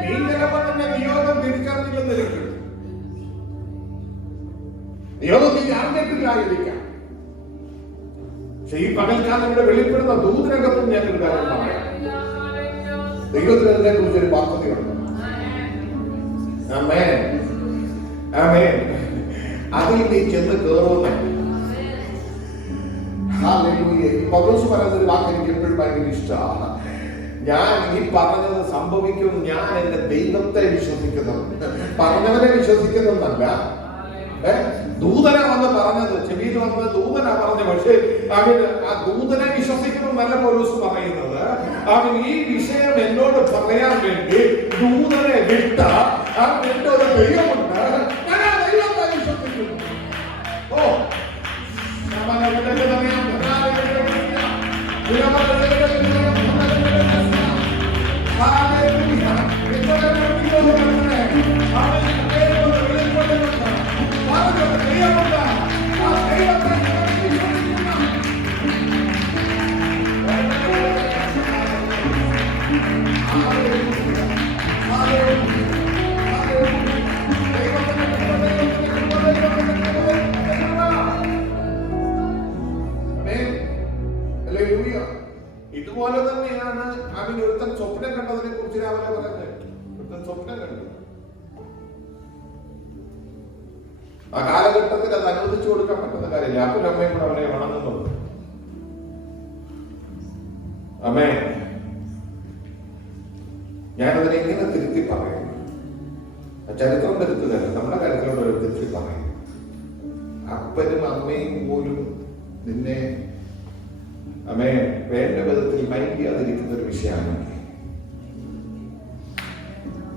നീ ചിലപ്പോ തന്നെ നിയോഗം തിരിച്ചറിഞ്ഞില്ലെന്നിരിക്കും, നിയോഗം നീ അറിഞ്ഞിട്ടില്ലായിരിക്കാം. പക്ഷെ ഈ പകൽക്കാലം ഇവിടെ വെളിപ്പെടുന്ന ദൂതനകത്തും ഞാൻ ഒരു കാര്യം പറയാം. ദൈവത്തിന് അതിനെ കുറിച്ചൊരു പദ്ധതിയുണ്ട്. ആമേൻ, ആമേൻ. അതിൽ നീ ചെന്ന് കയറുന്ന പൗലോസ് പറയുന്ന ഒരു വാക്ക് എനിക്ക് എപ്പോഴും ഭയങ്കര ഇഷ്ടമാണ്. ഞാൻ ഈ പറഞ്ഞത് സംഭവിക്കും, ഞാൻ എന്റെ ദൈവത്തെ വിശ്വസിക്കുന്നു. പറഞ്ഞവനെ വിശ്വസിക്കുന്നതല്ല, ദൂതനാ വന്ന് പറഞ്ഞത്, ചെവിയിൽ വന്നത് ദൂതനാ പറഞ്ഞു. പക്ഷേ അവന് ആ ദൂതനെ വിശ്വസിക്കണമെന്നല്ല പൗലോസ് പറയുന്നത്. അവൻ ഈ വിഷയം എന്നോട് പറയാൻ വേണ്ടി ദൂതനെ വിട്ട എന്റെ ഒരു ദൈവമുണ്ട്, ഞാൻ ആ ദൈവത്തെ വിശ്വസിക്കുന്നു. ഓ ഇതുപോലെ തന്നെയാണ് അവൻ ഒരുത്തൻ സ്വപ്നം കണ്ടതിനെ കുറിച്ച് രാവിലെ പറഞ്ഞത്. ഒരുത്തൻ സ്വപ്നം കണ്ടു. ആ കാലഘട്ടത്തിൽ അത് അനുവദിച്ചു കൊടുക്കാൻ പറ്റുന്ന കാര്യമില്ല. അപ്പനും അമ്മയും കൂടെ അവനെ വണങ്ങുന്നുണ്ട്. അമ്മേ, ഞാനതിനെ എങ്ങനെ തിരുത്തി പറയും? ചരിത്രം തിരുത്തുകയല്ല, നമ്മുടെ കാര്യത്തിലൂടെ ഒരു തിരുത്തി പറയും. അപ്പനും അമ്മയും പോലും നിന്നെ അമ്മേ വേണ്ട വിധത്തിൽ മൈൻഡ് ചെയ്യാതിരിക്കുന്ന ഒരു വിഷയമാണ്.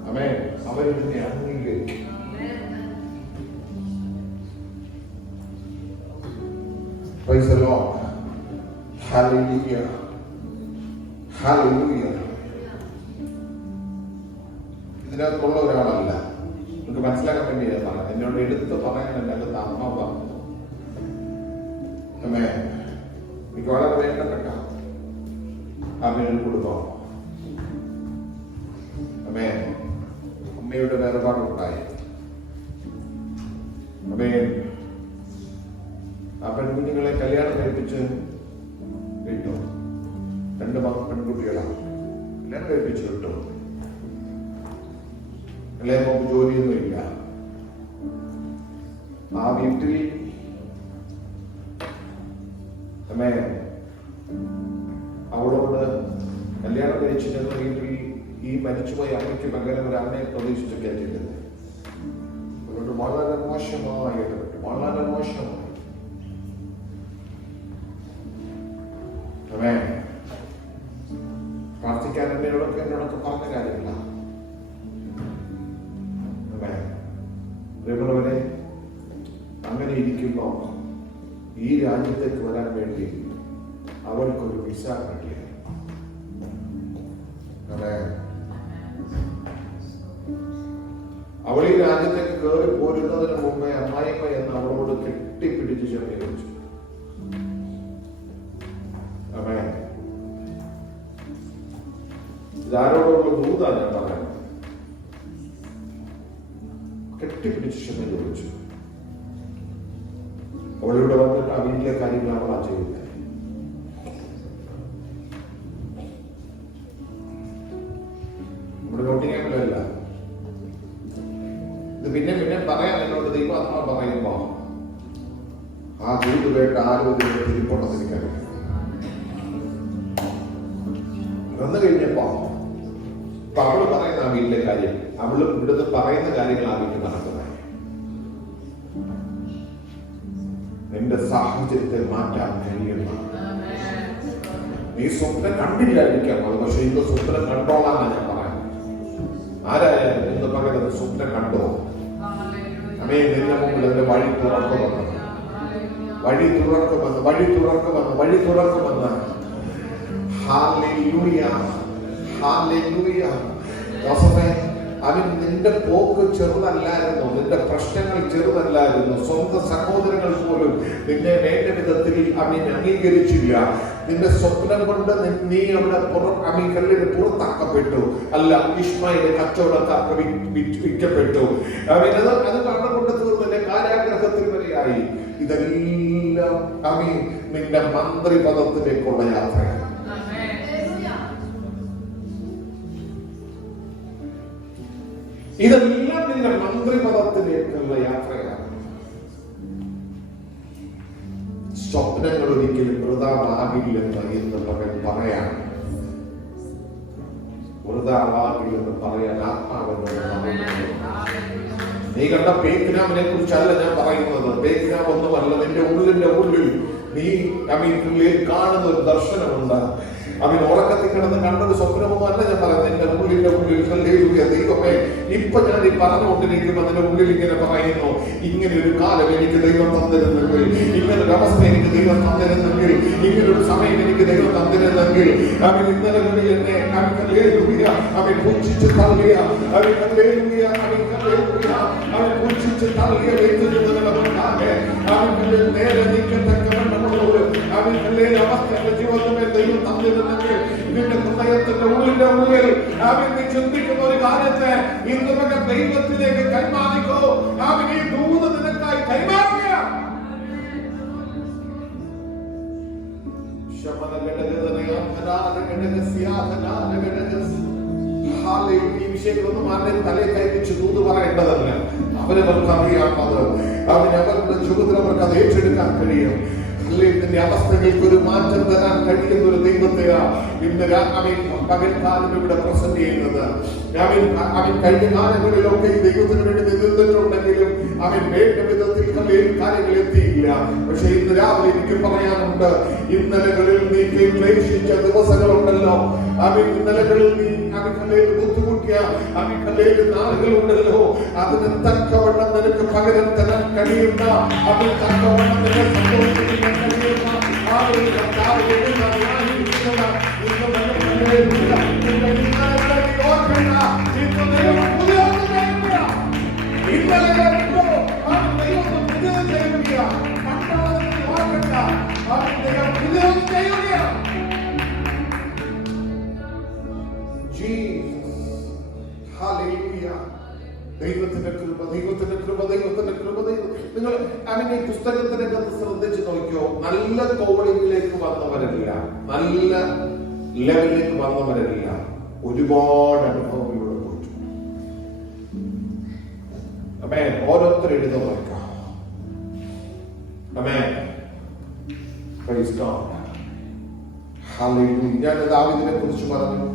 അമ്മേ, അവർ നിന്നെ അംഗീകരിക്കും. Praise the Lord. Hallelujah. Hallelujah. ഇതിനകത്തുള്ള ഒരാളല്ല, നമുക്ക് മനസ്സിലാക്കാൻ വേണ്ടിയാണ് എന്നോട് എടുത്ത് പറയാൻ എൻ്റെ അകത്ത് അമ്മ പറഞ്ഞു. അമ്മേ, എനിക്ക് വളരെ വേണ്ടപ്പെട്ട അമ്മയുടെ കുടുംബം. അമ്മേ, അമ്മയുടെ വേർപാടുണ്ടായി. അമ്മേ, ആ പെൺകുഞ്ഞുങ്ങളെ കല്യാണം കഴിപ്പിച്ച് വിട്ടു. 2 പെൺകുട്ടികളാണ്. കല്യാണം കഴിപ്പിച്ച് വിട്ടു. ഇളയ മോക്ക് ജോലിയൊന്നുമില്ല. ആ വീട്ടിൽ അമ്മേ അവളോട് കല്യാണം കഴിച്ചിരുന്ന വീട്ടിൽ ഈ മരിച്ചുപോയ അമ്മയ്ക്ക് പകരം ഒരു അമ്മയെ പ്രതീക്ഷിച്ച് കയറ്റിയിരുന്നത്. അവരോട് വളരെ മോശമായി ഇടപെട്ടു, വളരെ മോശമായി. അമ്മേ, പ്രാർത്ഥിക്കാൻ എന്നോടൊക്കെ പറഞ്ഞ കാര്യമില്ല. അമ്മേ, പ്രിയമുള്ളവരെ, അങ്ങനെ ഇരിക്കുമ്പോ ഈ രാജ്യത്തേക്ക് വരാൻ വേണ്ടി അവൾക്കൊരു വിസ കിട്ടിയത്. അവൾ ഈ രാജ്യത്തേക്ക് കയറി പോരുന്നതിന് മുമ്പേ അമ്മായിമ്മ എന്ന് അവളോട് കെട്ടിപ്പിടിച്ച് ചെറിയിച്ചു. അമ്മേ, ഇതാരോടുള്ള ദൂതാ ഞാൻ പറയുന്നത്. കെട്ടിപ്പിടിച്ച് ക്ഷമ ചോദിച്ചു. അവളിവിടെ വന്നിട്ട് ആ വീട്ടിലെ കാര്യങ്ങൾ അവളാ ചെയ്യുന്നത്. നമ്മുടെ നോട്ടിങ്ങല്ല ഇത്. പിന്നെ പറയാൻ എന്നോട് ദൈവാത്മാ പറയുമ്പോ ആ വീട് കേട്ട് ആരും തിരിപ്പൊണ്ടെന്നിരിക്കാൻ വന്നു കഴിഞ്ഞപ്പോ ഇപ്പൊ അവള് പറയുന്ന ആ വീട്ടിലെ കാര്യം, അവള് ഇവിടുന്ന് പറയുന്ന കാര്യങ്ങൾ ആ വീട്ടിൽ നടക്കുന്നത്. നിന്റെ സാഹചര്യത്തെ മാറ്റാൻ കഴിയുന്ന, നീ സ്വപ്നം കണ്ടില്ലായിരിക്കാം, പക്ഷെ ഇന്ന് സ്വപ്നം കണ്ടോളാന്നാണ് ഞാൻ പറയാം. ആരായാലും എന്ന് പറയുന്നത് സ്വപ്നം കണ്ടോ. അമ്മേ, നിന്റെ മുമ്പിൽ അതിന്റെ വഴി തുറക്കുമെന്ന്, വഴി തുറക്കുമെന്ന്, വഴി തുറക്കുമെന്ന്, വഴി തുറക്കുമെന്ന്. Hallelujah, hallelujah. ജോസഫേ, അവൻ നിന്റെ പോക്ക് ചെറുതല്ലായിരുന്നു, നിന്റെ പ്രശ്നങ്ങൾ ചെറുതല്ലായിരുന്നു. സ്വന്തം സഹോദരങ്ങൾ പോലും നിന്നെ വേണ്ട വിധത്തിൽ അവൻ അംഗീകരിച്ചില്ല. നിന്റെ സ്വപ്നം കൊണ്ട് നീ അവിടെ കല്ലിന് പുറത്താക്കപ്പെട്ടു. അല്ല, ഇശ്മായേൽ കച്ചവടക്കാർക്ക് വിൽക്കപ്പെട്ടു. അത് കാരണം കൊണ്ട് തീർന്നില്ല, കാരാഗ്രഹത്തിൽ വരെയായി. ഇതെല്ലാം നിന്റെ മന്ത്രിപദത്തിലേക്കുള്ള യാത്രയാണ്. ഇതെല്ലാം നിന്റെ മന്ത്രിപദത്തിലേക്കുള്ള യാത്രയാണ്. സ്വപ്നങ്ങൾ ഒരിക്കലും വൃഥാവാകില്ലെന്ന് ഇന്ന് പറയാൻ വൃഥാവാകില്ലെന്ന് പറയാൻ ആത്മാവെന്ന്. നീ കണ്ട പേക്കിനാമിനെ കുറിച്ചല്ല ഞാൻ പറയുന്നത്. പേക്കിനാം ഒന്നുമല്ല, നിന്റെ ഉള്ളിൽ നീ കാണുന്ന ഒരു ദർശനമുണ്ട്. ഉറക്കത്തിൽ കിടന്ന് കണ്ടൊരു സ്വപ്നമൊന്നും അല്ല ഞാൻ പറയുന്നത്. എന്റെ ഉള്ളിൽ ദൈവമേ, ഇപ്പൊ ഞാൻ ഈ പറഞ്ഞുകൊണ്ടിരിക്കുമ്പോ അതിന്റെ ഉള്ളിൽ ഇങ്ങനെ പറയുന്നു, ഇങ്ങനെ ഒരു കാലം എനിക്ക് ദൈവം തന്നിരുന്നെങ്കിൽ, ഇങ്ങനെ ഒരു അവസ്ഥ എനിക്ക് ദൈവം തന്നിരുന്നെങ്കിൽ, ഇങ്ങനെ ഒരു സമയം എനിക്ക് ദൈവം തന്നിരുന്നെങ്കിൽ. ഇന്നലെ എന്നെ അവൻ പൂജിച്ച് തള്ളിയ പൂജിച്ച് തള്ളിയ വ്യക്തിത്വങ്ങളുടെ മുൻപാകെ നേരെ നീക്കത്തക്കവണ്ണമുള്ളവർ അവസ്ഥയുടെ ജീവിതമേ ദൈവം തന്നിരുന്നെങ്കിൽ, നിന്റെ ഹൃദയത്തിന്റെ ഉള്ളിൽ നീ ചിന്തിക്കുന്ന ഒരു കാര്യത്തെ ഇന്ന് ദൈവത്തിലേക്ക് കൈമാറിക്കോ. ഈ ദൂത് നിനക്കായി കൈമാറുക. ഈ വിഷയങ്ങളൊന്നും ആരുടെ തലയെ കൈവച്ച് ദൂത് പറയേണ്ടതല്ല. അവരവർക്ക് അറിയാവുന്നത് അവരുടെ ജീവിതത്തിൽ അവർക്ക് അത് ഏറ്റെടുക്കാൻ കഴിയും. നിന്റെ അവസ്ഥകൾക്ക് ഒരു മാറ്റം തരാൻ കഴിയുന്ന ഒരു ദൈവത്തെയാണ് ഇന്ന് പകൽക്കാലം ഇവിടെ പ്രസന്റ് ചെയ്യുന്നത്. കഴിഞ്ഞ കാലങ്ങളിലൊക്കെ ഈ ദൈവത്തിന് വേണ്ടി നിന്നിട്ടുണ്ടെങ്കിലും അവൻ വേണ്ട വിധത്തിൽ കാര്യങ്ങൾ എത്തിയില്ല. പക്ഷെ ഇന്ന് രാവിലെ എനിക്ക് പറയാനുണ്ട്, ഇന്നലകളിൽ നീ ക്ലേശിച്ച ദിവസങ്ങളുണ്ടല്ലോ, ഇന്നലകളിൽ നീ ബുദ്ധിമുട്ടിയ നാളുകളുണ്ടല്ലോ, അതിന് തക്കവണ്ണം നിനക്ക് പകരം തരാൻ കഴിയുന്ന, അതിന് തക്കവണ്ണം നിന്നെ സന്തോഷിപ്പിക്കാൻ കഴിയുന്ന ദൈവത്തിന്റെ കൃപ, ദൈവത്തിന്റെ കൃപ, ദൈവത്തിന്റെ കൃപ. നിങ്ങൾ ഈ പുസ്തകത്തിനെ കത്ത് ശ്രദ്ധിച്ചു നോക്കിയോ, നല്ല കോളിംഗിലേക്ക് വന്നവരല്ല, നല്ല ലെവലിലേക്ക് വന്നവരല്ല, ഒരുപാട് അനുഭവങ്ങളിലൂടെ പോയിട്ടുണ്ട്. ഓരോരുത്തർ എഴുതി നോക്കാം. ഞാൻ ദാവീദിനെ കുറിച്ച് പറഞ്ഞു,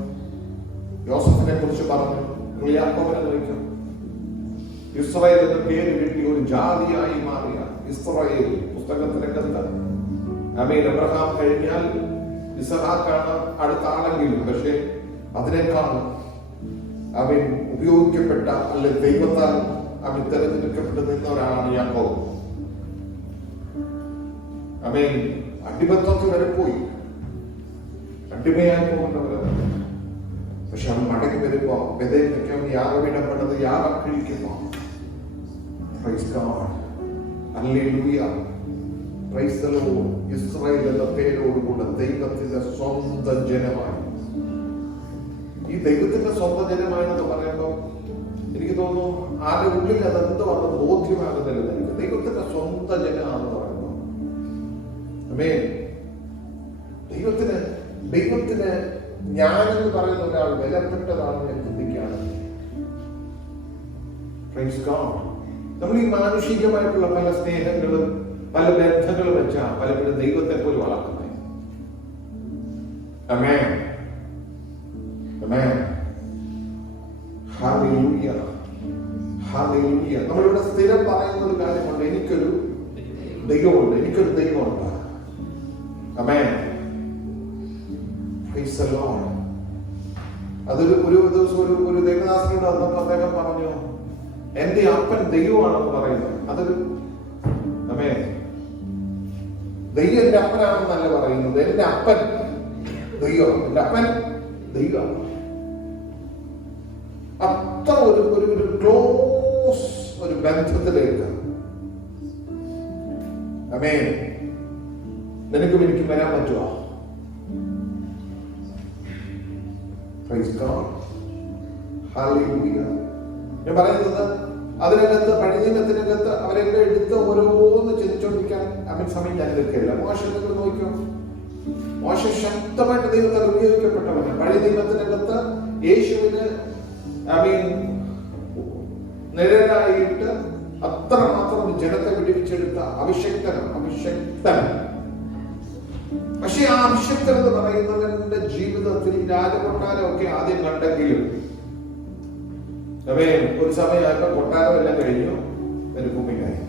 യോസഫിനെ കുറിച്ച് പറഞ്ഞു, യാക്കോബിനെ നോക്കാം. ഇസ്രായേൽ എന്ന പേര് കിട്ടി ഒരു ജാതിയായി മാറിയ ഇസ്രായേൽ പുസ്തകത്തിന്റെ കത്ത്. അബ്രഹാം കഴിഞ്ഞാൽ ഇസഹാക്കാണ് അടുത്ത ആളെങ്കിലും, പക്ഷെ അതിനേക്കാൾ അവൻ ഉപയോഗിക്കപ്പെട്ട അല്ലെ ദൈവത്താൽ അവൻ തെരഞ്ഞെടുക്കപ്പെട്ട് നിന്ന ഒരാളാണ് യാക്കോബ്. അടിമത്വത്തിൽ വരെ പോയി, അടിമയായി പോകേണ്ടവരെ. പക്ഷെ അവൻ മടങ്ങി വരുമ്പോ ബെഥേലിലേക്ക് അവൻ യാഗപീഠപ്പെട്ടത് യാഗം കഴിക്കുന്നു. ഇസ്രായേൽ എന്ന പേരോടുകൂടെ ദൈവത്തിന്റെ സ്വന്തം ജനമായി. ഈ ദൈവത്തിന്റെ സ്വന്തം ജനമായെന്ന് പറയുമ്പോൾ എനിക്ക് തോന്നുന്നു ആരുടെ ഉള്ളിൽ അതെന്തോ അത് ബോധ്യമാകുന്നില്ല. ദൈവത്തിന്റെ സ്വന്തം ജനമാണെന്ന് പറയുമ്പോൾ ദൈവത്തിന് ഞാനെന്ന് പറയുന്ന ഒരാൾ വിലപ്പെട്ടതാണെന്ന് ഞാൻ ചിന്തിക്കുകയാണ്. നമ്മൾ ഈ മാനുഷികമായിട്ടുള്ള പല സ്നേഹങ്ങളും പല ബന്ധങ്ങളും വെച്ചാൽ പലപ്പോഴും ദൈവത്തെ പോലും വളർത്തുന്നത്. നമ്മളിവിടെ സ്ഥിരം പറയുന്ന ഒരു കാര്യമുണ്ട്, എനിക്കൊരു ദൈവമുണ്ട്. അതൊരു ദിവസം ഒരു ദേവദാസനോട് വന്നപ്പോൾ അദ്ദേഹം പറഞ്ഞു, എന്റെ അപ്പൻ ദൈവമാണെന്ന് പറയുന്നത്. അതൊരു ദൈവം എന്റെ അപ്പനാണെന്നല്ല പറയുന്നത്, എന്റെ അപ്പൻ ദൈവം, എന്റെ അപ്പൻ ദൈവം. അത്ര ഒരു ക്ലോസ് ഒരു ബന്ധത്തിലേക്ക് നിനക്കും എനിക്കും വരാൻ പറ്റുമോ? Praise God. Hallelujah. ഞാൻ പറയുന്നത് അതിനകത്ത് പഴയ നിയമത്തിനകത്ത് അവരെല്ലാം എടുത്ത് ഓരോന്ന് ചിന്തിച്ചോണ്ടിരിക്കാൻ സമയം ഞാൻ എടുക്കില്ല. മോശ നിങ്ങൾ നോക്കിയോ, മോശ ശക്തമായിട്ട് ദൈവത്താൽ ഉപയോഗിക്കപ്പെട്ടവന്. പഴയ നിയമത്തിനകത്ത് യേശുവിന് നിഴലായിട്ട് അത്രമാത്രം ജനത്തെ വിടുവിച്ചെടുത്ത അഭിഷക്തൻ. പക്ഷെ ആ അഭിഷക്തൻ എന്ന് പറയുന്നവന്റെ ജീവിതത്തിൽ രാജകൊട്ടാരമൊക്കെ ആദ്യം കണ്ടെങ്കിലും ഒരു സമയമായപ്പോ കൊട്ടാരം എല്ലാം കഴിഞ്ഞു, ഒരു ഭൂമിക്കായി.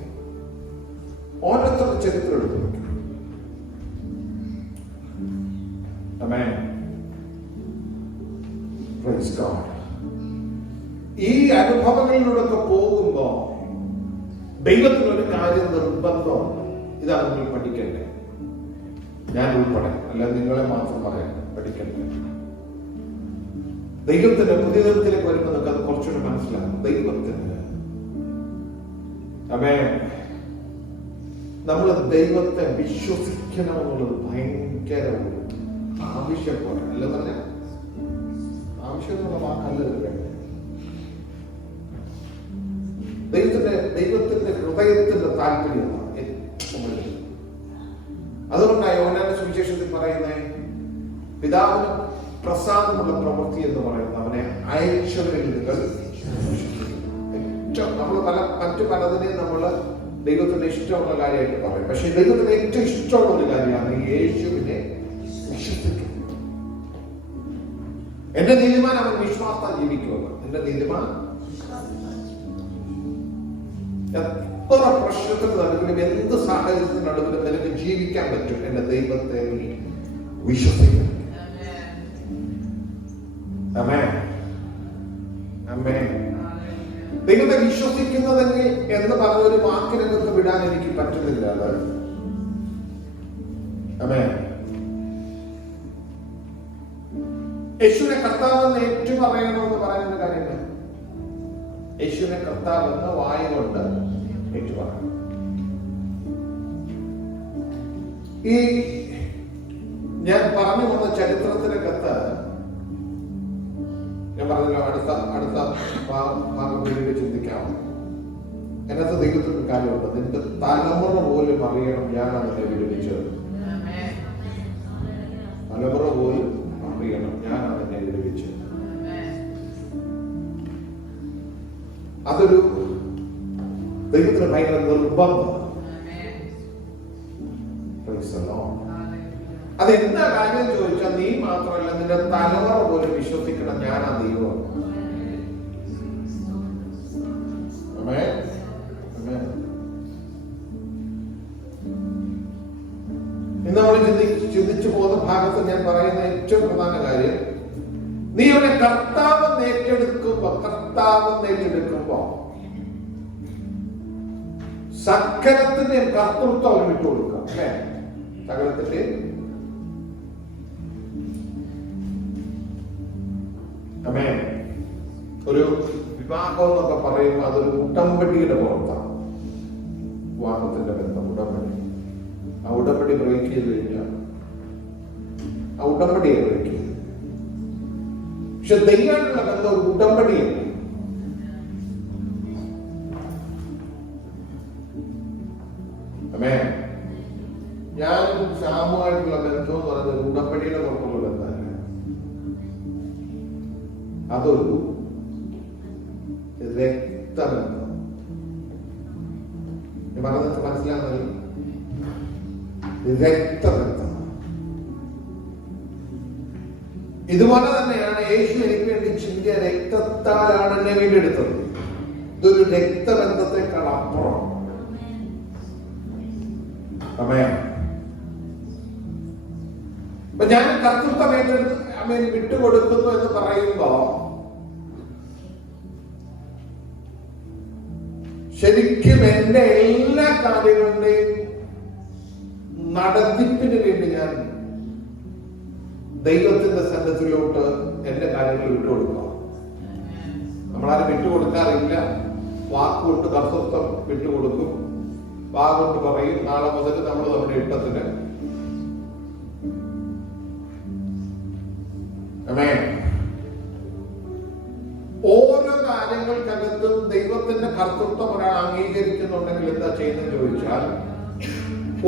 ഓരോരുത്തരുടെ ചരിത്രം എടുത്തു നോക്കി. Praise God. ഈ അനുഭവങ്ങളിലൂടെ പോകുമ്പോ ദൈവത്തിനൊരു കാര്യം നിർബന്ധം, ഇതാണ് നിങ്ങൾ പഠിക്കണ്ടേ. ഞാൻ ഉൾപ്പെടെ, അല്ല നിങ്ങളെ മാത്രം പറയാൻ പഠിക്കണ്ടേ. ദൈവത്തിന്റെ പുതിയ തലത്തിലേക്ക് വരുമ്പോൾ നമുക്ക് അത് കുറച്ചുകൂടി മനസ്സിലാകും. ദൈവത്തിന് നമ്മൾ ദൈവത്തെ വിശ്വസിക്കണമെന്നുള്ളത് ഭയങ്കര ആവശ്യമാണ്. അല്ല പറഞ്ഞ ആവശ്യം എന്നുള്ള വാക്കല്ല. ദൈവത്തിന്റെ ഹൃദയത്തിന്റെ താല്പര്യമാണ് ഏറ്റവും വലുത്. അതുകൊണ്ടാണ് യോഹന്നാന്റെ സുവിശേഷത്തിൽ പറയുന്നത്, പിതാവിന് പ്രസാദമുള്ള പ്രവൃത്തി എന്ന് പറയുന്നത് അവനെ അയച്ചവരിൽ നമ്മൾ മറ്റു പലതിനെയും നമ്മൾ ദൈവത്തിന്റെ ഇഷ്ടമുള്ള കാര്യമായിട്ട് പറയും. പക്ഷെ ദൈവത്തിന് ഏറ്റവും ഇഷ്ടമുള്ള ഒരു കാര്യമാണ് യേശുവിനെ വിശ്വസിക്കുക. എന്റെ നീതിമാൻ അവൻ വിശ്വാസത്താൽ ജീവിക്കുക. എന്റെ നീതിമാൻ എത്ര പ്രശ്നത്തിന് നടുവിലും എന്ത് സാഹചര്യത്തിന് നടുവിലും നിനക്ക് ജീവിക്കാൻ പറ്റും. എന്റെ ദൈവത്തെ വിശ്വസിക്കുക. ദൈവത്തെ വിശ്വസിക്കുന്നതെങ്കിൽ എന്ന് പറഞ്ഞൊരു വാക്കിനകത്ത് വിടാൻ എനിക്ക് പറ്റുന്നില്ല. യേശുവിനെ കർത്താവെന്ന് ഏറ്റുപറയണമെന്ന് പറയുന്ന കാര്യങ്ങൾ, യേശുവിനെ കർത്താവെന്ന് വായ കൊണ്ട് ഏറ്റുപറയണം. ഈ ഞാൻ പറഞ്ഞു വന്ന ചരിത്രത്തിനകത്ത് ഞാൻ പറഞ്ഞല്ലോ, അടുത്ത ഭാഗം വേണ്ടി ചിന്തിക്കാമോ. അതിനകത്ത് ദൈവത്തിന്റെ കാര്യമുണ്ട്. നിന്റെ തലമുറ പോലും അറിയണം ഞാൻ അതിനെ വിരമിച്ചത്. തലമുറ പോലും അറിയണം ഞാൻ അതിനെ വിരമിച്ചത്. അതൊരു ദൈവത്തിന് ഭയങ്കര നിർബന്ധം. അതെന്താ കാര്യം ചോദിച്ചാൽ, നീ മാത്രമല്ല നിന്റെ തലമുറ പോലും വിശ്വസിക്കണം ഞാൻ ആ ദൈവം. ഇന്ന് നമ്മൾ ചിന്തിച്ചു പോകുന്ന ഭാഗത്ത് ഞാൻ പറയുന്ന ഏറ്റവും പ്രധാന കാര്യം, നീ അവനെ കർത്താവ് ഏറ്റെടുക്കുമ്പോ സകലത്തിന്റെ കർത്തൃത്വം അവന് വിട്ടുകൊടുക്കാം. അല്ലെ, സകലത്തിന്റെ ഒരു വിവാഹം എന്നൊക്കെ പറയുമ്പോൾ അതൊരു ഉടമ്പടിയുടെ പുറത്താണ്. വിവാഹത്തിന്റെ ബന്ധം ഉടമ്പടി. ആ ഉടമ്പടി ബ്രേക്ക് ചെയ്ത് കഴിഞ്ഞാൽ ആ ഉടമ്പടിയെ ബ്രേക്ക് ചെയ്തു. പക്ഷെ ദൈവമായിട്ടുള്ള ബന്ധം ഒരു ഉടമ്പടിയല്ല. ഞാനും ശ്യാമുമായിട്ടുള്ള ബന്ധം എന്ന് പറയുന്നത് ഉടമ്പടിയുടെ പുറത്തുള്ള ബന്ധമല്ല. അതൊരു രക്തബന്ധം. ഞാൻ പറഞ്ഞിട്ട് മനസ്സിലാകുന്നത് രക്തബന്ധം. ഇതുപോലെ തന്നെയാണ് യേശു എനിക്ക് വേണ്ടി ചിന്തിയ രക്തത്താലാണ് എന്നെ വീണ്ടെടുത്തത്. ഇതൊരു രക്തബന്ധത്തെക്കാൾ അപ്പുറം. അപ്പൊ ഞാൻ കർത്തൃത്വം വിട്ടുകൊടുക്കുന്നു എന്ന് പറയുമ്പോ ശരിക്കും എന്റെ എല്ലാ കാര്യങ്ങളുടെയും നടത്തിപ്പിന് വേണ്ടി ഞാൻ ദൈവത്തിന്റെ സന്നദ്ധത്തിലോട്ട് എന്റെ കാര്യങ്ങൾ വിട്ടുകൊടുക്കുക. നമ്മളാരും വിട്ടുകൊടുക്കാറില്ല. വാക്കുകൊണ്ട് കർത്തൃത്വം വിട്ടുകൊടുക്കും. വാഗൊണ്ട് പറയും, നാളെ മുതൽ നമ്മൾ നമ്മുടെ ഇഷ്ടത്തിന്. കാര്യങ്ങൾക്കകത്തും ദൈവത്തിന്റെ കർത്തൃത്വം ഒരാൾ അംഗീകരിക്കുന്നുണ്ടെങ്കിൽ എന്താ ചെയ്യുന്നത് ചോദിച്ചാൽ,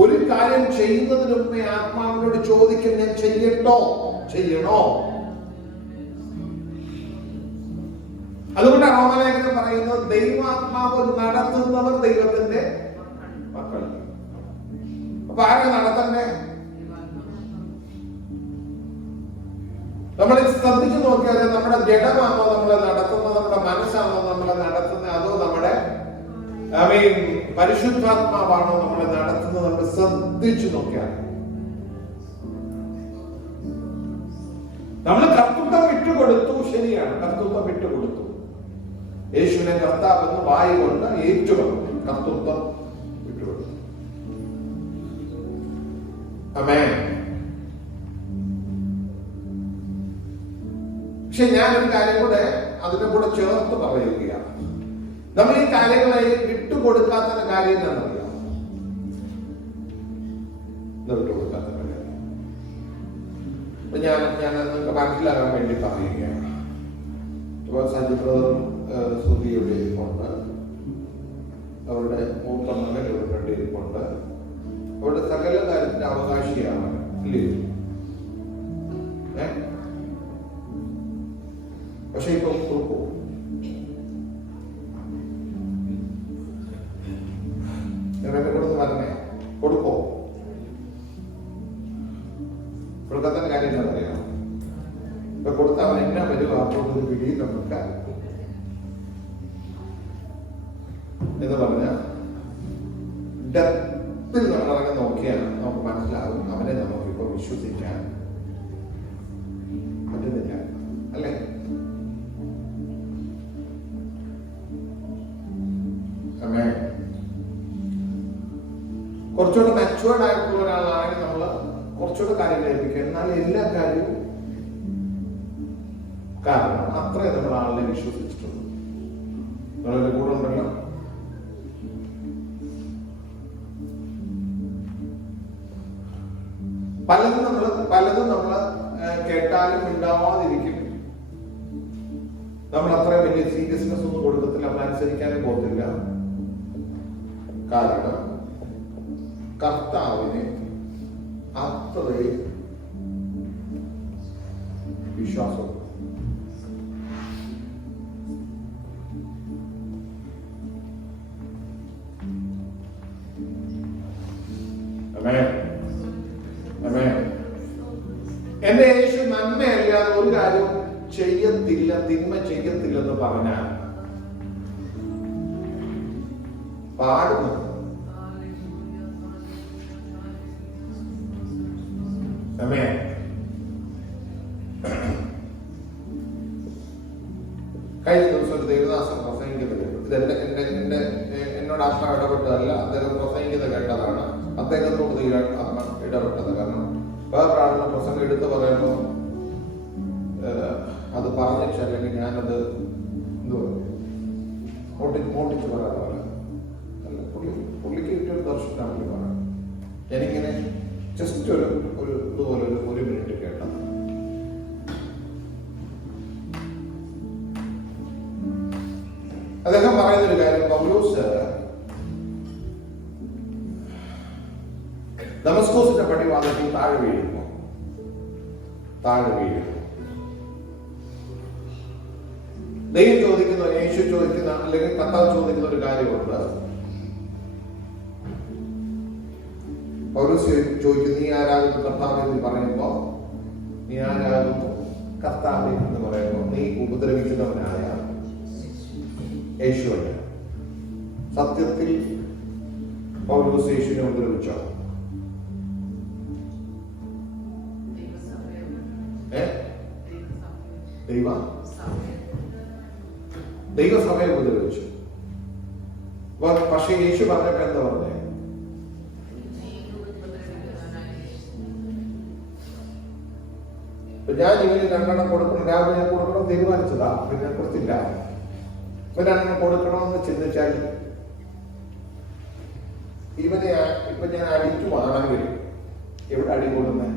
ഒരു കാര്യം ചെയ്യുന്നതിന് മുമ്പേ ആത്മാവിനോട് ചോദിക്കും, ഞാൻ ചെയ്യണോ? അതുകൊണ്ടാണ് റോമലേഖനം പറയുന്നത്, ദൈവാത്മാവ് നടത്തുന്നവർ ദൈവത്തിന്റെ മക്കൾ. അപ്പൊ ആരെ നടത്തണ്ടേ? നമ്മൾ ശ്രദ്ധിച്ചു നോക്കിയാൽ നമ്മുടെ ജഡമാണോ നമ്മളെ നടത്തുന്നത്, നമ്മുടെ മനസ്സാണോ നമ്മളെ നടത്തുന്നത്, അതോ നമ്മുടെ പരിശുദ്ധാത്മാവാണോ നമ്മളെ നടത്തുന്നത്? നമ്മൾ ശ്രദ്ധിച്ചു നോക്കിയാൽ നമ്മൾ കർത്തൃത്വം വിട്ടുകൊടുത്തു, ശരിയാണ്, കർത്തൃത്വം വിട്ടുകൊടുത്തു. യേശുവിനെ കർത്താവെന്ന് വായി കൊണ്ട് ഏറ്റുപറഞ്ഞു, കർത്തൃത്വം വിട്ടുകൊടുത്തു. ആമേൻ. പക്ഷെ ഞാനൊരു കാര്യം കൂടെ അതിനെ കൂടെ ചേർത്ത് പറയുകയാണ്. നമ്മൾ ഈ കാര്യങ്ങളെ വിട്ടുകൊടുക്കാത്ത കാര്യം എന്താണെന്നറിയാം? വിട്ടുകൊടുക്കാത്ത കാര്യം ഞാൻ നിങ്ങൾക്ക് മനസ്സിലാകാൻ വേണ്ടി പറയുകയാണ്. ഇപ്പോൾ സജിബ്രദറും സുധിയുടെ ഇരിപ്പുണ്ട്, അവരുടെ മൂത്ത മകൻ ഇവരുടെ ഇരിപ്പുണ്ട്. അവരുടെ സകല കാര്യത്തിന്റെ അവകാശിയാണ്, ഇല്ലേ? പക്ഷെ ഇപ്പൊ കൊടുക്കോ? എന്നെ കൊടുത്ത് പറഞ്ഞേ, കൊടുക്കോ? കൊടുക്കാത്ത കാര്യം എന്താ പറയാ? ഇപ്പൊ കൊടുത്ത അവൻ എന്നാ വരും, അപ്പോൾ പിടി നമുക്ക് എന്ന് പറഞ്ഞ ഡെപ്തിൽ നമ്മളങ്ങനെ നോക്കിയാൽ നമുക്ക് മനസ്സിലാകും, അവനെ നമുക്കിപ്പോ വിശ്വസിക്കാൻ പറ്റുന്നില്ല, അല്ലേ? കുറച്ചുകൂടെ മാച്യൂർഡ് ആയിട്ടുള്ള ഒരാളാണെങ്കിൽ നമ്മൾ കുറച്ചുകൂടെ കാര്യങ്ങൾ ഏൽപ്പിക്കുക. എന്നാൽ എല്ലാ കാര്യവും, കാരണം അത്രയും നമ്മൾ ആളിനെ വിശ്വസിച്ചിട്ടുണ്ട്. നിങ്ങളുടെ കൂടെ ഉണ്ടല്ലോ. പലതും നമ്മൾ കേട്ടാലും ഉണ്ടാവാതിരിക്കും. നമ്മൾ അത്രയും വലിയ സീരിയസ്നെസ് ഒന്നും കൊടുക്കത്തില്ല, നമ്മൾ അനുസരിക്കാനും പോകത്തില്ല. കാരണം കർത്താവിനെ അത്രയും വിശ്വാസം. എന്റെ യേശു നന്മയല്ലാതെ ഒരു കാര്യവും ചെയ്യത്തില്ല, തിന്മ ചെയ്യത്തില്ലെന്ന് പറഞ്ഞാൽ പാടുന്നു. കഴിഞ്ഞ ദിവസം ഒരു ദേവദാസൻ പ്രസംഗിക്കുന്നത്, ഇത് എന്നോട് ആത്മാവ് ഇടപെട്ടതല്ല, അദ്ദേഹം പ്രസംഗിക്കുന്നത് കേട്ടതാണ്. അദ്ദേഹത്തോട് ഇടപെട്ടത്. കാരണം വേറൊരാളുടെ പ്രസംഗം എടുത്ത് പറയുമ്പോൾ അത് പറഞ്ഞിട്ട് അല്ലെങ്കിൽ ഞാനത് മോട്ടിച്ച് പറയാറില്ല. അല്ല, പുള്ളിക്ക് കിട്ടിയൊരു ദർശനമാണ് പുള്ളി പറയാം. എനിക്കിങ്ങനെ ജസ്റ്റ് ഒരു ഇതുപോലെ ഒരു മിനിറ്റ് കേട്ടത്. അദ്ദേഹം പറയുന്നൊരു കാര്യം, പൗലോസ് ദമസ്കോസിന്റെ പടിവാതിൽ താഴെ വീഴുന്നു. ദൈവം ചോദിക്കുന്ന, യേശു ചോദിക്കുന്ന, അല്ലെങ്കിൽ കർത്താവ് ചോദിക്കുന്ന ഒരു കാര്യമുണ്ട്. പൗലോസ് ചോദിക്കുന്നു, നീ ആരാകുന്നു കർത്താവേ എന്ന് പറയുമ്പോ, നീ ആരാകുന്നു കർത്താവേ എന്ന് പറയുമ്പോൾ, നീ ഉപദ്രവിക്കുന്നവനായ യേശുവല്ല. സത്യത്തിൽ പൗലോസ് യേശുവിനെ ഉപദ്രവിച്ചോ? ദൈവസഭയെ ഉപദ്രവിച്ചു. പക്ഷെ യേശു പറഞ്ഞിട്ട് എന്താ പറഞ്ഞേ? ഞാൻ ഇവന് 2 എണ്ണം കൊടുക്കണം, രാവിലെ ഞാൻ കൊടുക്കണം തീരുമാനിച്ചതാ, പിന്നെ കൊടുത്തില്ല. ഇപ്പൊ 2 എണ്ണം കൊടുക്കണമെന്ന് ചിന്തിച്ചാൽ, ഇവനെ ഇപ്പൊ ഞാൻ അടിക്കുവാണെങ്കിൽ എവിടെ അടി കൊടുക്കുന്നേ?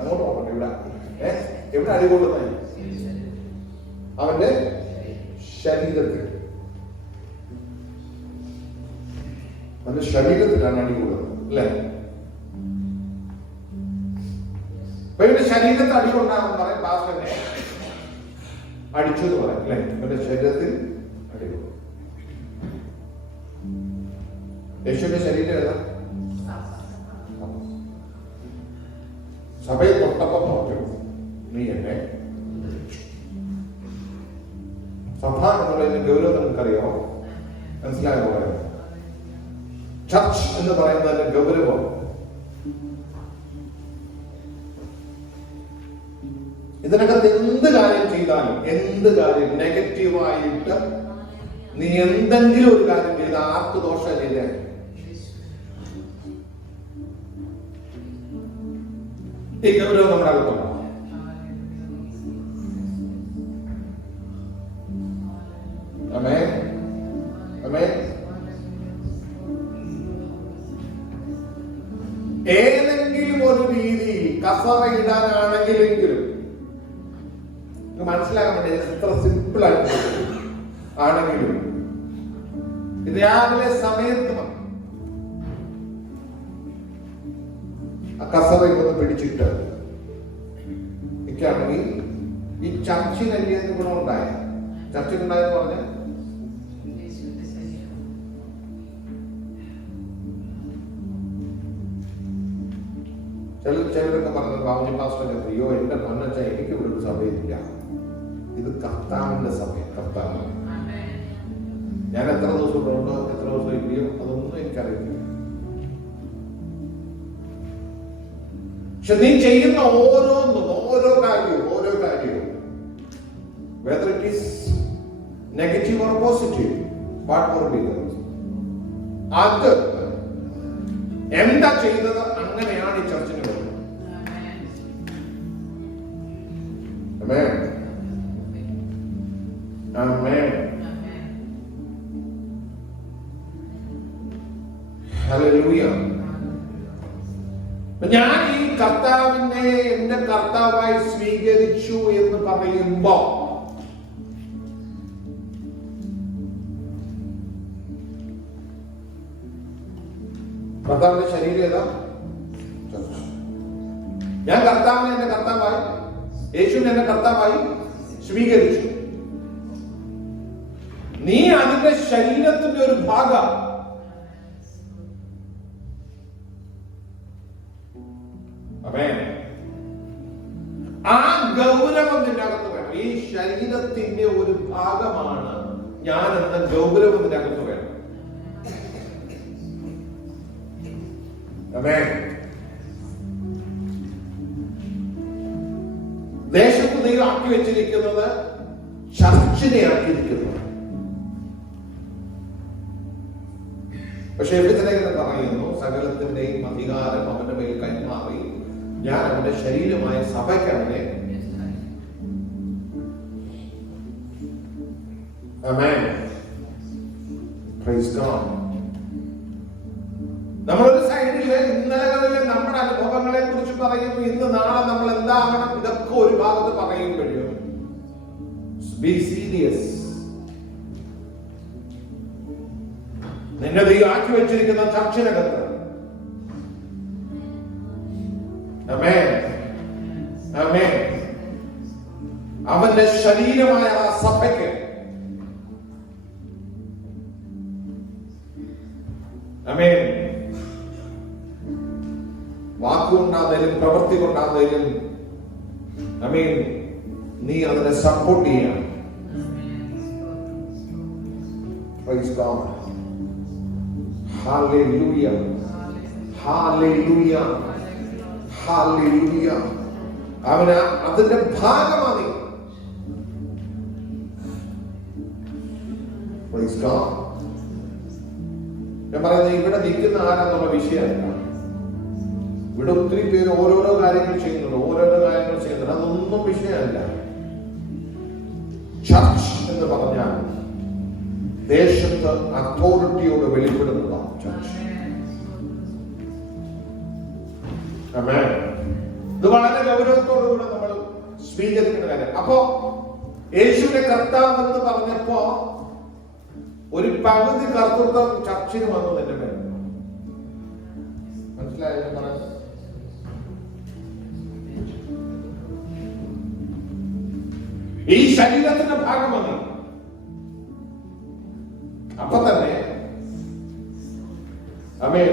അങ്ങോട്ട് പോകട്ടെ, എവിടെ അടി കൊടുക്കുന്നേ? അവന്റെ ശരീരത്തിൽ, അവന്റെ ശരീരത്തിലാണ് അടി കൂടുന്നത് അല്ലേ? അപ്പൊ ഇവന്റെ ശരീരത്തിൽ അടി കൊണ്ടാണെന്ന് പറയും, പാസ്റ്ററിനെ അടിച്ചു എന്ന് പറയും അല്ലെ? ഇവന്റെ ശരീരത്തിൽ അടി കൊണ്ടു. യേശുവിന്റെ ശരീരം ഏതാ? സഭയെ തൊട്ടപ്പം പറഞ്ഞു, നീ എന്നെ. സഭ എന്നുള്ളതിന്റെ ഗൗരവം നിങ്ങൾക്കറിയാമോ? മനസ്സിലായോ? ചർച്ച് എന്ന് പറയുന്നതിന്റെ ഗൗരവം ഇതിനകത്ത് എന്ത് കാര്യം ചെയ്താലും, എന്ത് കാര്യം നെഗറ്റീവായിട്ട് നീ എന്തെങ്കിലും ഒരു കാര്യം ചെയ്ത ആർക്ക് ദോഷം ചെയ്തേ? ഈ ഗൗരവം നമ്മുടെ അകത്തുണ്ടോ? ആമേൻ, ആമേൻ. ഏതെങ്കിലും ഒരു രീതിയിൽ കസറയിടാനാണെങ്കിലെങ്കിലും മനസ്സിലാക്കാൻ വേണ്ടി എത്ര സിമ്പിൾ ആയിട്ട് ആണെങ്കിലും ഇത് രാവിലെ സമയത്ത് ആ കസറയൊന്ന് പിടിച്ചിട്ട് എനിക്കാണെങ്കിൽ ഈ ചർച്ചിനല്ലേ ഗുണമുണ്ടായ ചർച്ചിനുണ്ടായെന്ന് പറഞ്ഞ ചിലരൊക്കെ പറഞ്ഞത് ബാബുജി പാസ്റ്റർ, അയ്യോ എന്റെ പൊന്നച്ച എനിക്ക് ഇവിടെ ഒരു സഭയില്ല, ഇത് കർത്താവിന്റെ സഭയം. കർത്താവ് ഞാൻ എത്ര ദിവസം ഉണ്ടോ എത്ര ദിവസം ഇല്ലയോ അതൊന്നും എനിക്കറിയില്ല. പക്ഷെ നീ ചെയ്യുന്ന ഓരോന്നും, ഓരോ കാര്യവും whether it is negative or positive, what will be there, അത് എന്താ ചെയ്തത് അങ്ങനെയാണ് ഈ ചർച്ചിന് വരുന്നത്. ആമേൻ, ആമേൻ, ഹല്ലേലൂയ. ഞാൻ ഈ കർത്താവിനെ എന്റെ കർത്താവായി സ്വീകരിച്ചു എന്ന് പറയുമ്പോ കർത്താവിന്റെ ശരീരം ഏതാ? ഞാൻ കർത്താവിനെ എന്റെ കർത്താവായി, യേശുവിനെ എന്റെ കർത്താവായി സ്വീകരിച്ചു. നീ അതിന്റെ ശരീരത്തിന്റെ ഒരു ഭാഗം. ആ ഗൗരവം നിന്റെ അകത്ത് വേണം. ഈ ശരീരത്തിന്റെ ഒരു ഭാഗമാണ് ഞാൻ എന്ന ഗൗരവം നിന്റെ അകത്ത് വേണം. ദേശത്ത് ദൈവം ആക്കി വെച്ചിരിക്കുന്നത് ചർച്ചിനെ ആക്കിയിരിക്കുന്നത്. പക്ഷെ എവിടെ പറയുന്നു, സകലത്തിന്റെയും അധികാരം അവന്റെ മേൽ കൈമാറി ഞാൻ അവന്റെ ശരീരമായ സഭയ്ക്ക് അവനെ. ആമേൻ, പ്രൈസ് ഗോഡ്. നമ്മളൊരു സൈഡില് ഇന്നലകളിലെ നമ്മുടെ അനുഭവങ്ങളെ കുറിച്ച് പറയുന്നു, ഇന്ന് നാളെ നമ്മൾ എന്താകണം, ഇതൊക്കെ ഒരു ഭാഗത്ത് പറയും കഴിയും. Be serious. നിന്നെ ദൈവം ആക്കി വെച്ചിരിക്കുന്ന ചർച്ചിനകത്ത്, ആമേൻ, ആമേൻ, അവന്റെ ശരീരമായ ആ സഭയ്ക്ക്, ആമേൻ, വാക്കുകൊണ്ടാന്നേലും പ്രവൃത്തി കൊണ്ടാന്നേലും, ആമേൻ, നീ അതിനെ സപ്പോർട്ട് ചെയ്യണം. Praise God, hallelujah, hallelujah, hallelujah. അവന് അതിന്റെ ഭാഗമാണ്. Praise God. ഞാൻ പറയുന്നത് ഇവിടെ നിൽക്കുന്ന ആരെന്നുള്ള വിഷയമല്ല. ഇവിടെ ഒത്തിരി പേര് ഓരോരോ കാര്യങ്ങൾ ചെയ്യുന്നുണ്ട്. അതൊന്നും വിഷയമല്ല. ചർച്ച് എന്ന് പറഞ്ഞാൽ ദേശത്ത് അതോറിറ്റിയോട് വെളിപ്പെടുന്നതാണ് ചർച്ച്. ഇത് വളരെ ഗൗരവത്തോടുകൂടെ നമ്മൾ സ്വീകരിക്കുന്ന കാര്യം. അപ്പോ യേശുവിനെ കർത്താവ് എന്ന് പറഞ്ഞപ്പോ ഒരു പകുതി കർത്തൃത്വം ചർച്ചിന് വന്നു എന്റെ പേര്. മനസ്സിലായോ ഞാൻ പറഞ്ഞത്? ഈ ശരീരത്തിന്റെ ഭാഗമാണ്. അപ്പൊ തന്നെ ആമേൻ,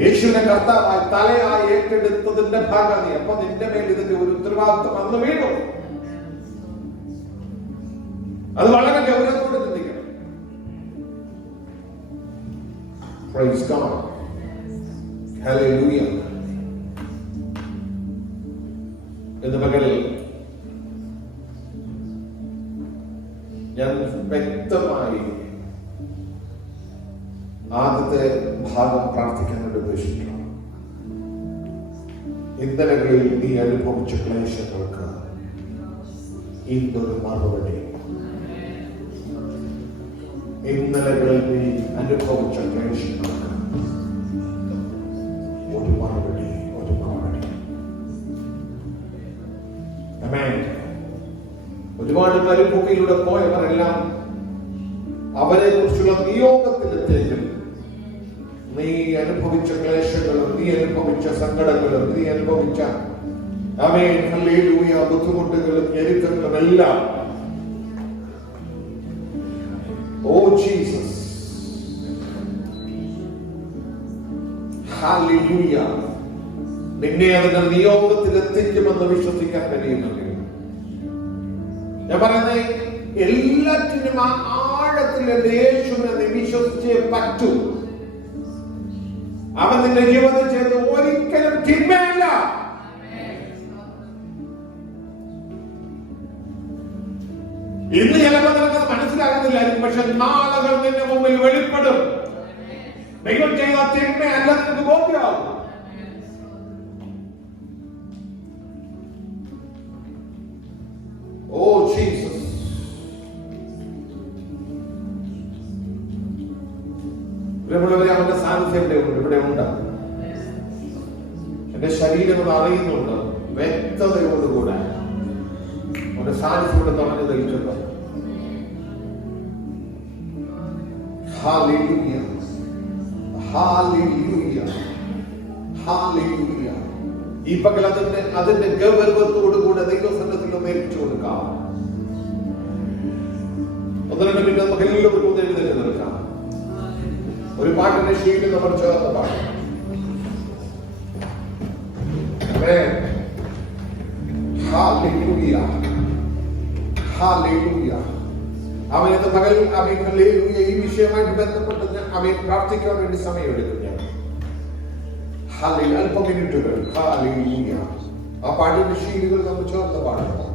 യേശുവിനെ കർത്താവായി തലയായി ഏറ്റെടുത്തതിന്റെ ഭാഗം നീ. അപ്പൊ നിന്റെ മേൽ ഇതിന്റെ ഒരു ഉത്തരവാദിത്വം വന്നു വീണു. അത് വളരെ ഗൗരവത്തോടെ ചിന്തിക്കണം. Praise God. Hallelujah. ഇന്ന് പകൽ ഞാൻ വ്യക്തമായി ആദ്യത്തെ ഭാഗം പ്രാർത്ഥിക്കാൻ ഉദ്ദേശിക്കണം. ഇന്നലകളിൽ നീ അനുഭവിച്ച ക്ലേശങ്ങൾക്ക് ഇന്നൊരു മറുപടി. ഇന്നലകളിൽ നീ അനുഭവിച്ച ക്ലേശങ്ങൾക്ക് ഒരു മറുപടി, ഒരു മറുപടി. ഒരുപാട് പരിഭൂമിയിലൂടെ പോയവരെല്ലാം അവരെ കുറിച്ചുള്ള നിയോഗത്തിലെത്തേക്കും നീ അനുഭവിച്ച ക്ലേശങ്ങളും, നീ അനുഭവിച്ച സങ്കടങ്ങളും, നീ അനുഭവിച്ച ആമേൻ ഹല്ലേലൂയ ബുദ്ധിമുട്ടുകളും ഞെരുക്കങ്ങളും എല്ലാം, ഓ ജീസസ് ഹല്ലേലൂയ, നിന്നെ അതിന്റെ നിയോഗത്തിലെത്തിക്കുമെന്ന് വിശ്വസിക്കാൻ കഴിയുന്നുണ്ട്. ഞാൻ പറയുന്നത് എല്ലാറ്റിനും ആ ആഴത്തിൽ എന്റെ യേശുവിനെ നീ വിശ്വസിച്ചേ പറ്റൂ. അവൻ നിന്റെ ജീവിതം ചെയ്ത് ഒരിക്കലും തിന്മയല്ല. ഇന്ന് ചിലപ്പോൾ നിനക്കത് മനസ്സിലാകുന്നില്ലായിരിക്കും, പക്ഷെ നാളുകൾ നിന്റെ മുമ്പിൽ വെളിപ്പെടും. ദൈവം ചെയ്ത തിന്മയല്ല നിനക്ക് ബോധ്യമാകും. ഓ ജീസസ്, പ്രിയമുള്ളവരെ, അവന്റെ സാന്നിധ്യം ഇവിടെ ഉണ്ട്. എന്റെ ശരീരം അത് അറിയുന്നുണ്ട് വ്യക്തതയോടുകൂടെ. അവന്റെ സാന്നിധ്യം ഇവിടെ തുറന്നു തെളിച്ചിട്ടുണ്ട്. Hallelujah, hallelujah, hallelujah. ഈ പകൽ അതിന്റെ ഗൗരവത്തോടുകൂടെ ദൈവസന്നിധിയിൽ ഏൽപ്പിച്ചു കൊടുക്കാം. ഒന്ന് രണ്ട് മിനിറ്റ് നമുക്ക് എല്ലാവർക്കും എഴുന്നേറ്റ് നിൽക്കാം. ഒരു പാട്ടിന്റെ ശീലം നമ്മൾ ചേർന്ന പാട്ട്. Hallelujah, hallelujah. അവൻ ഇന്ന് പകൽ ഹല്ലേലൂയ ഈ വിഷയമായിട്ട് ബന്ധപ്പെട്ട് അവൻ പ്രാർത്ഥിക്കാൻ വേണ്ടി സമയമെടുക്കും. അല്പ മിനിറ്റുകൾ ഹല്ലേലൂയ. ആ പാട്ടിന്റെ ശീലുകൾ നമ്മൾ ചേർന്ന് പാടണം.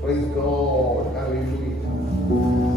Praise God. Hallelujah.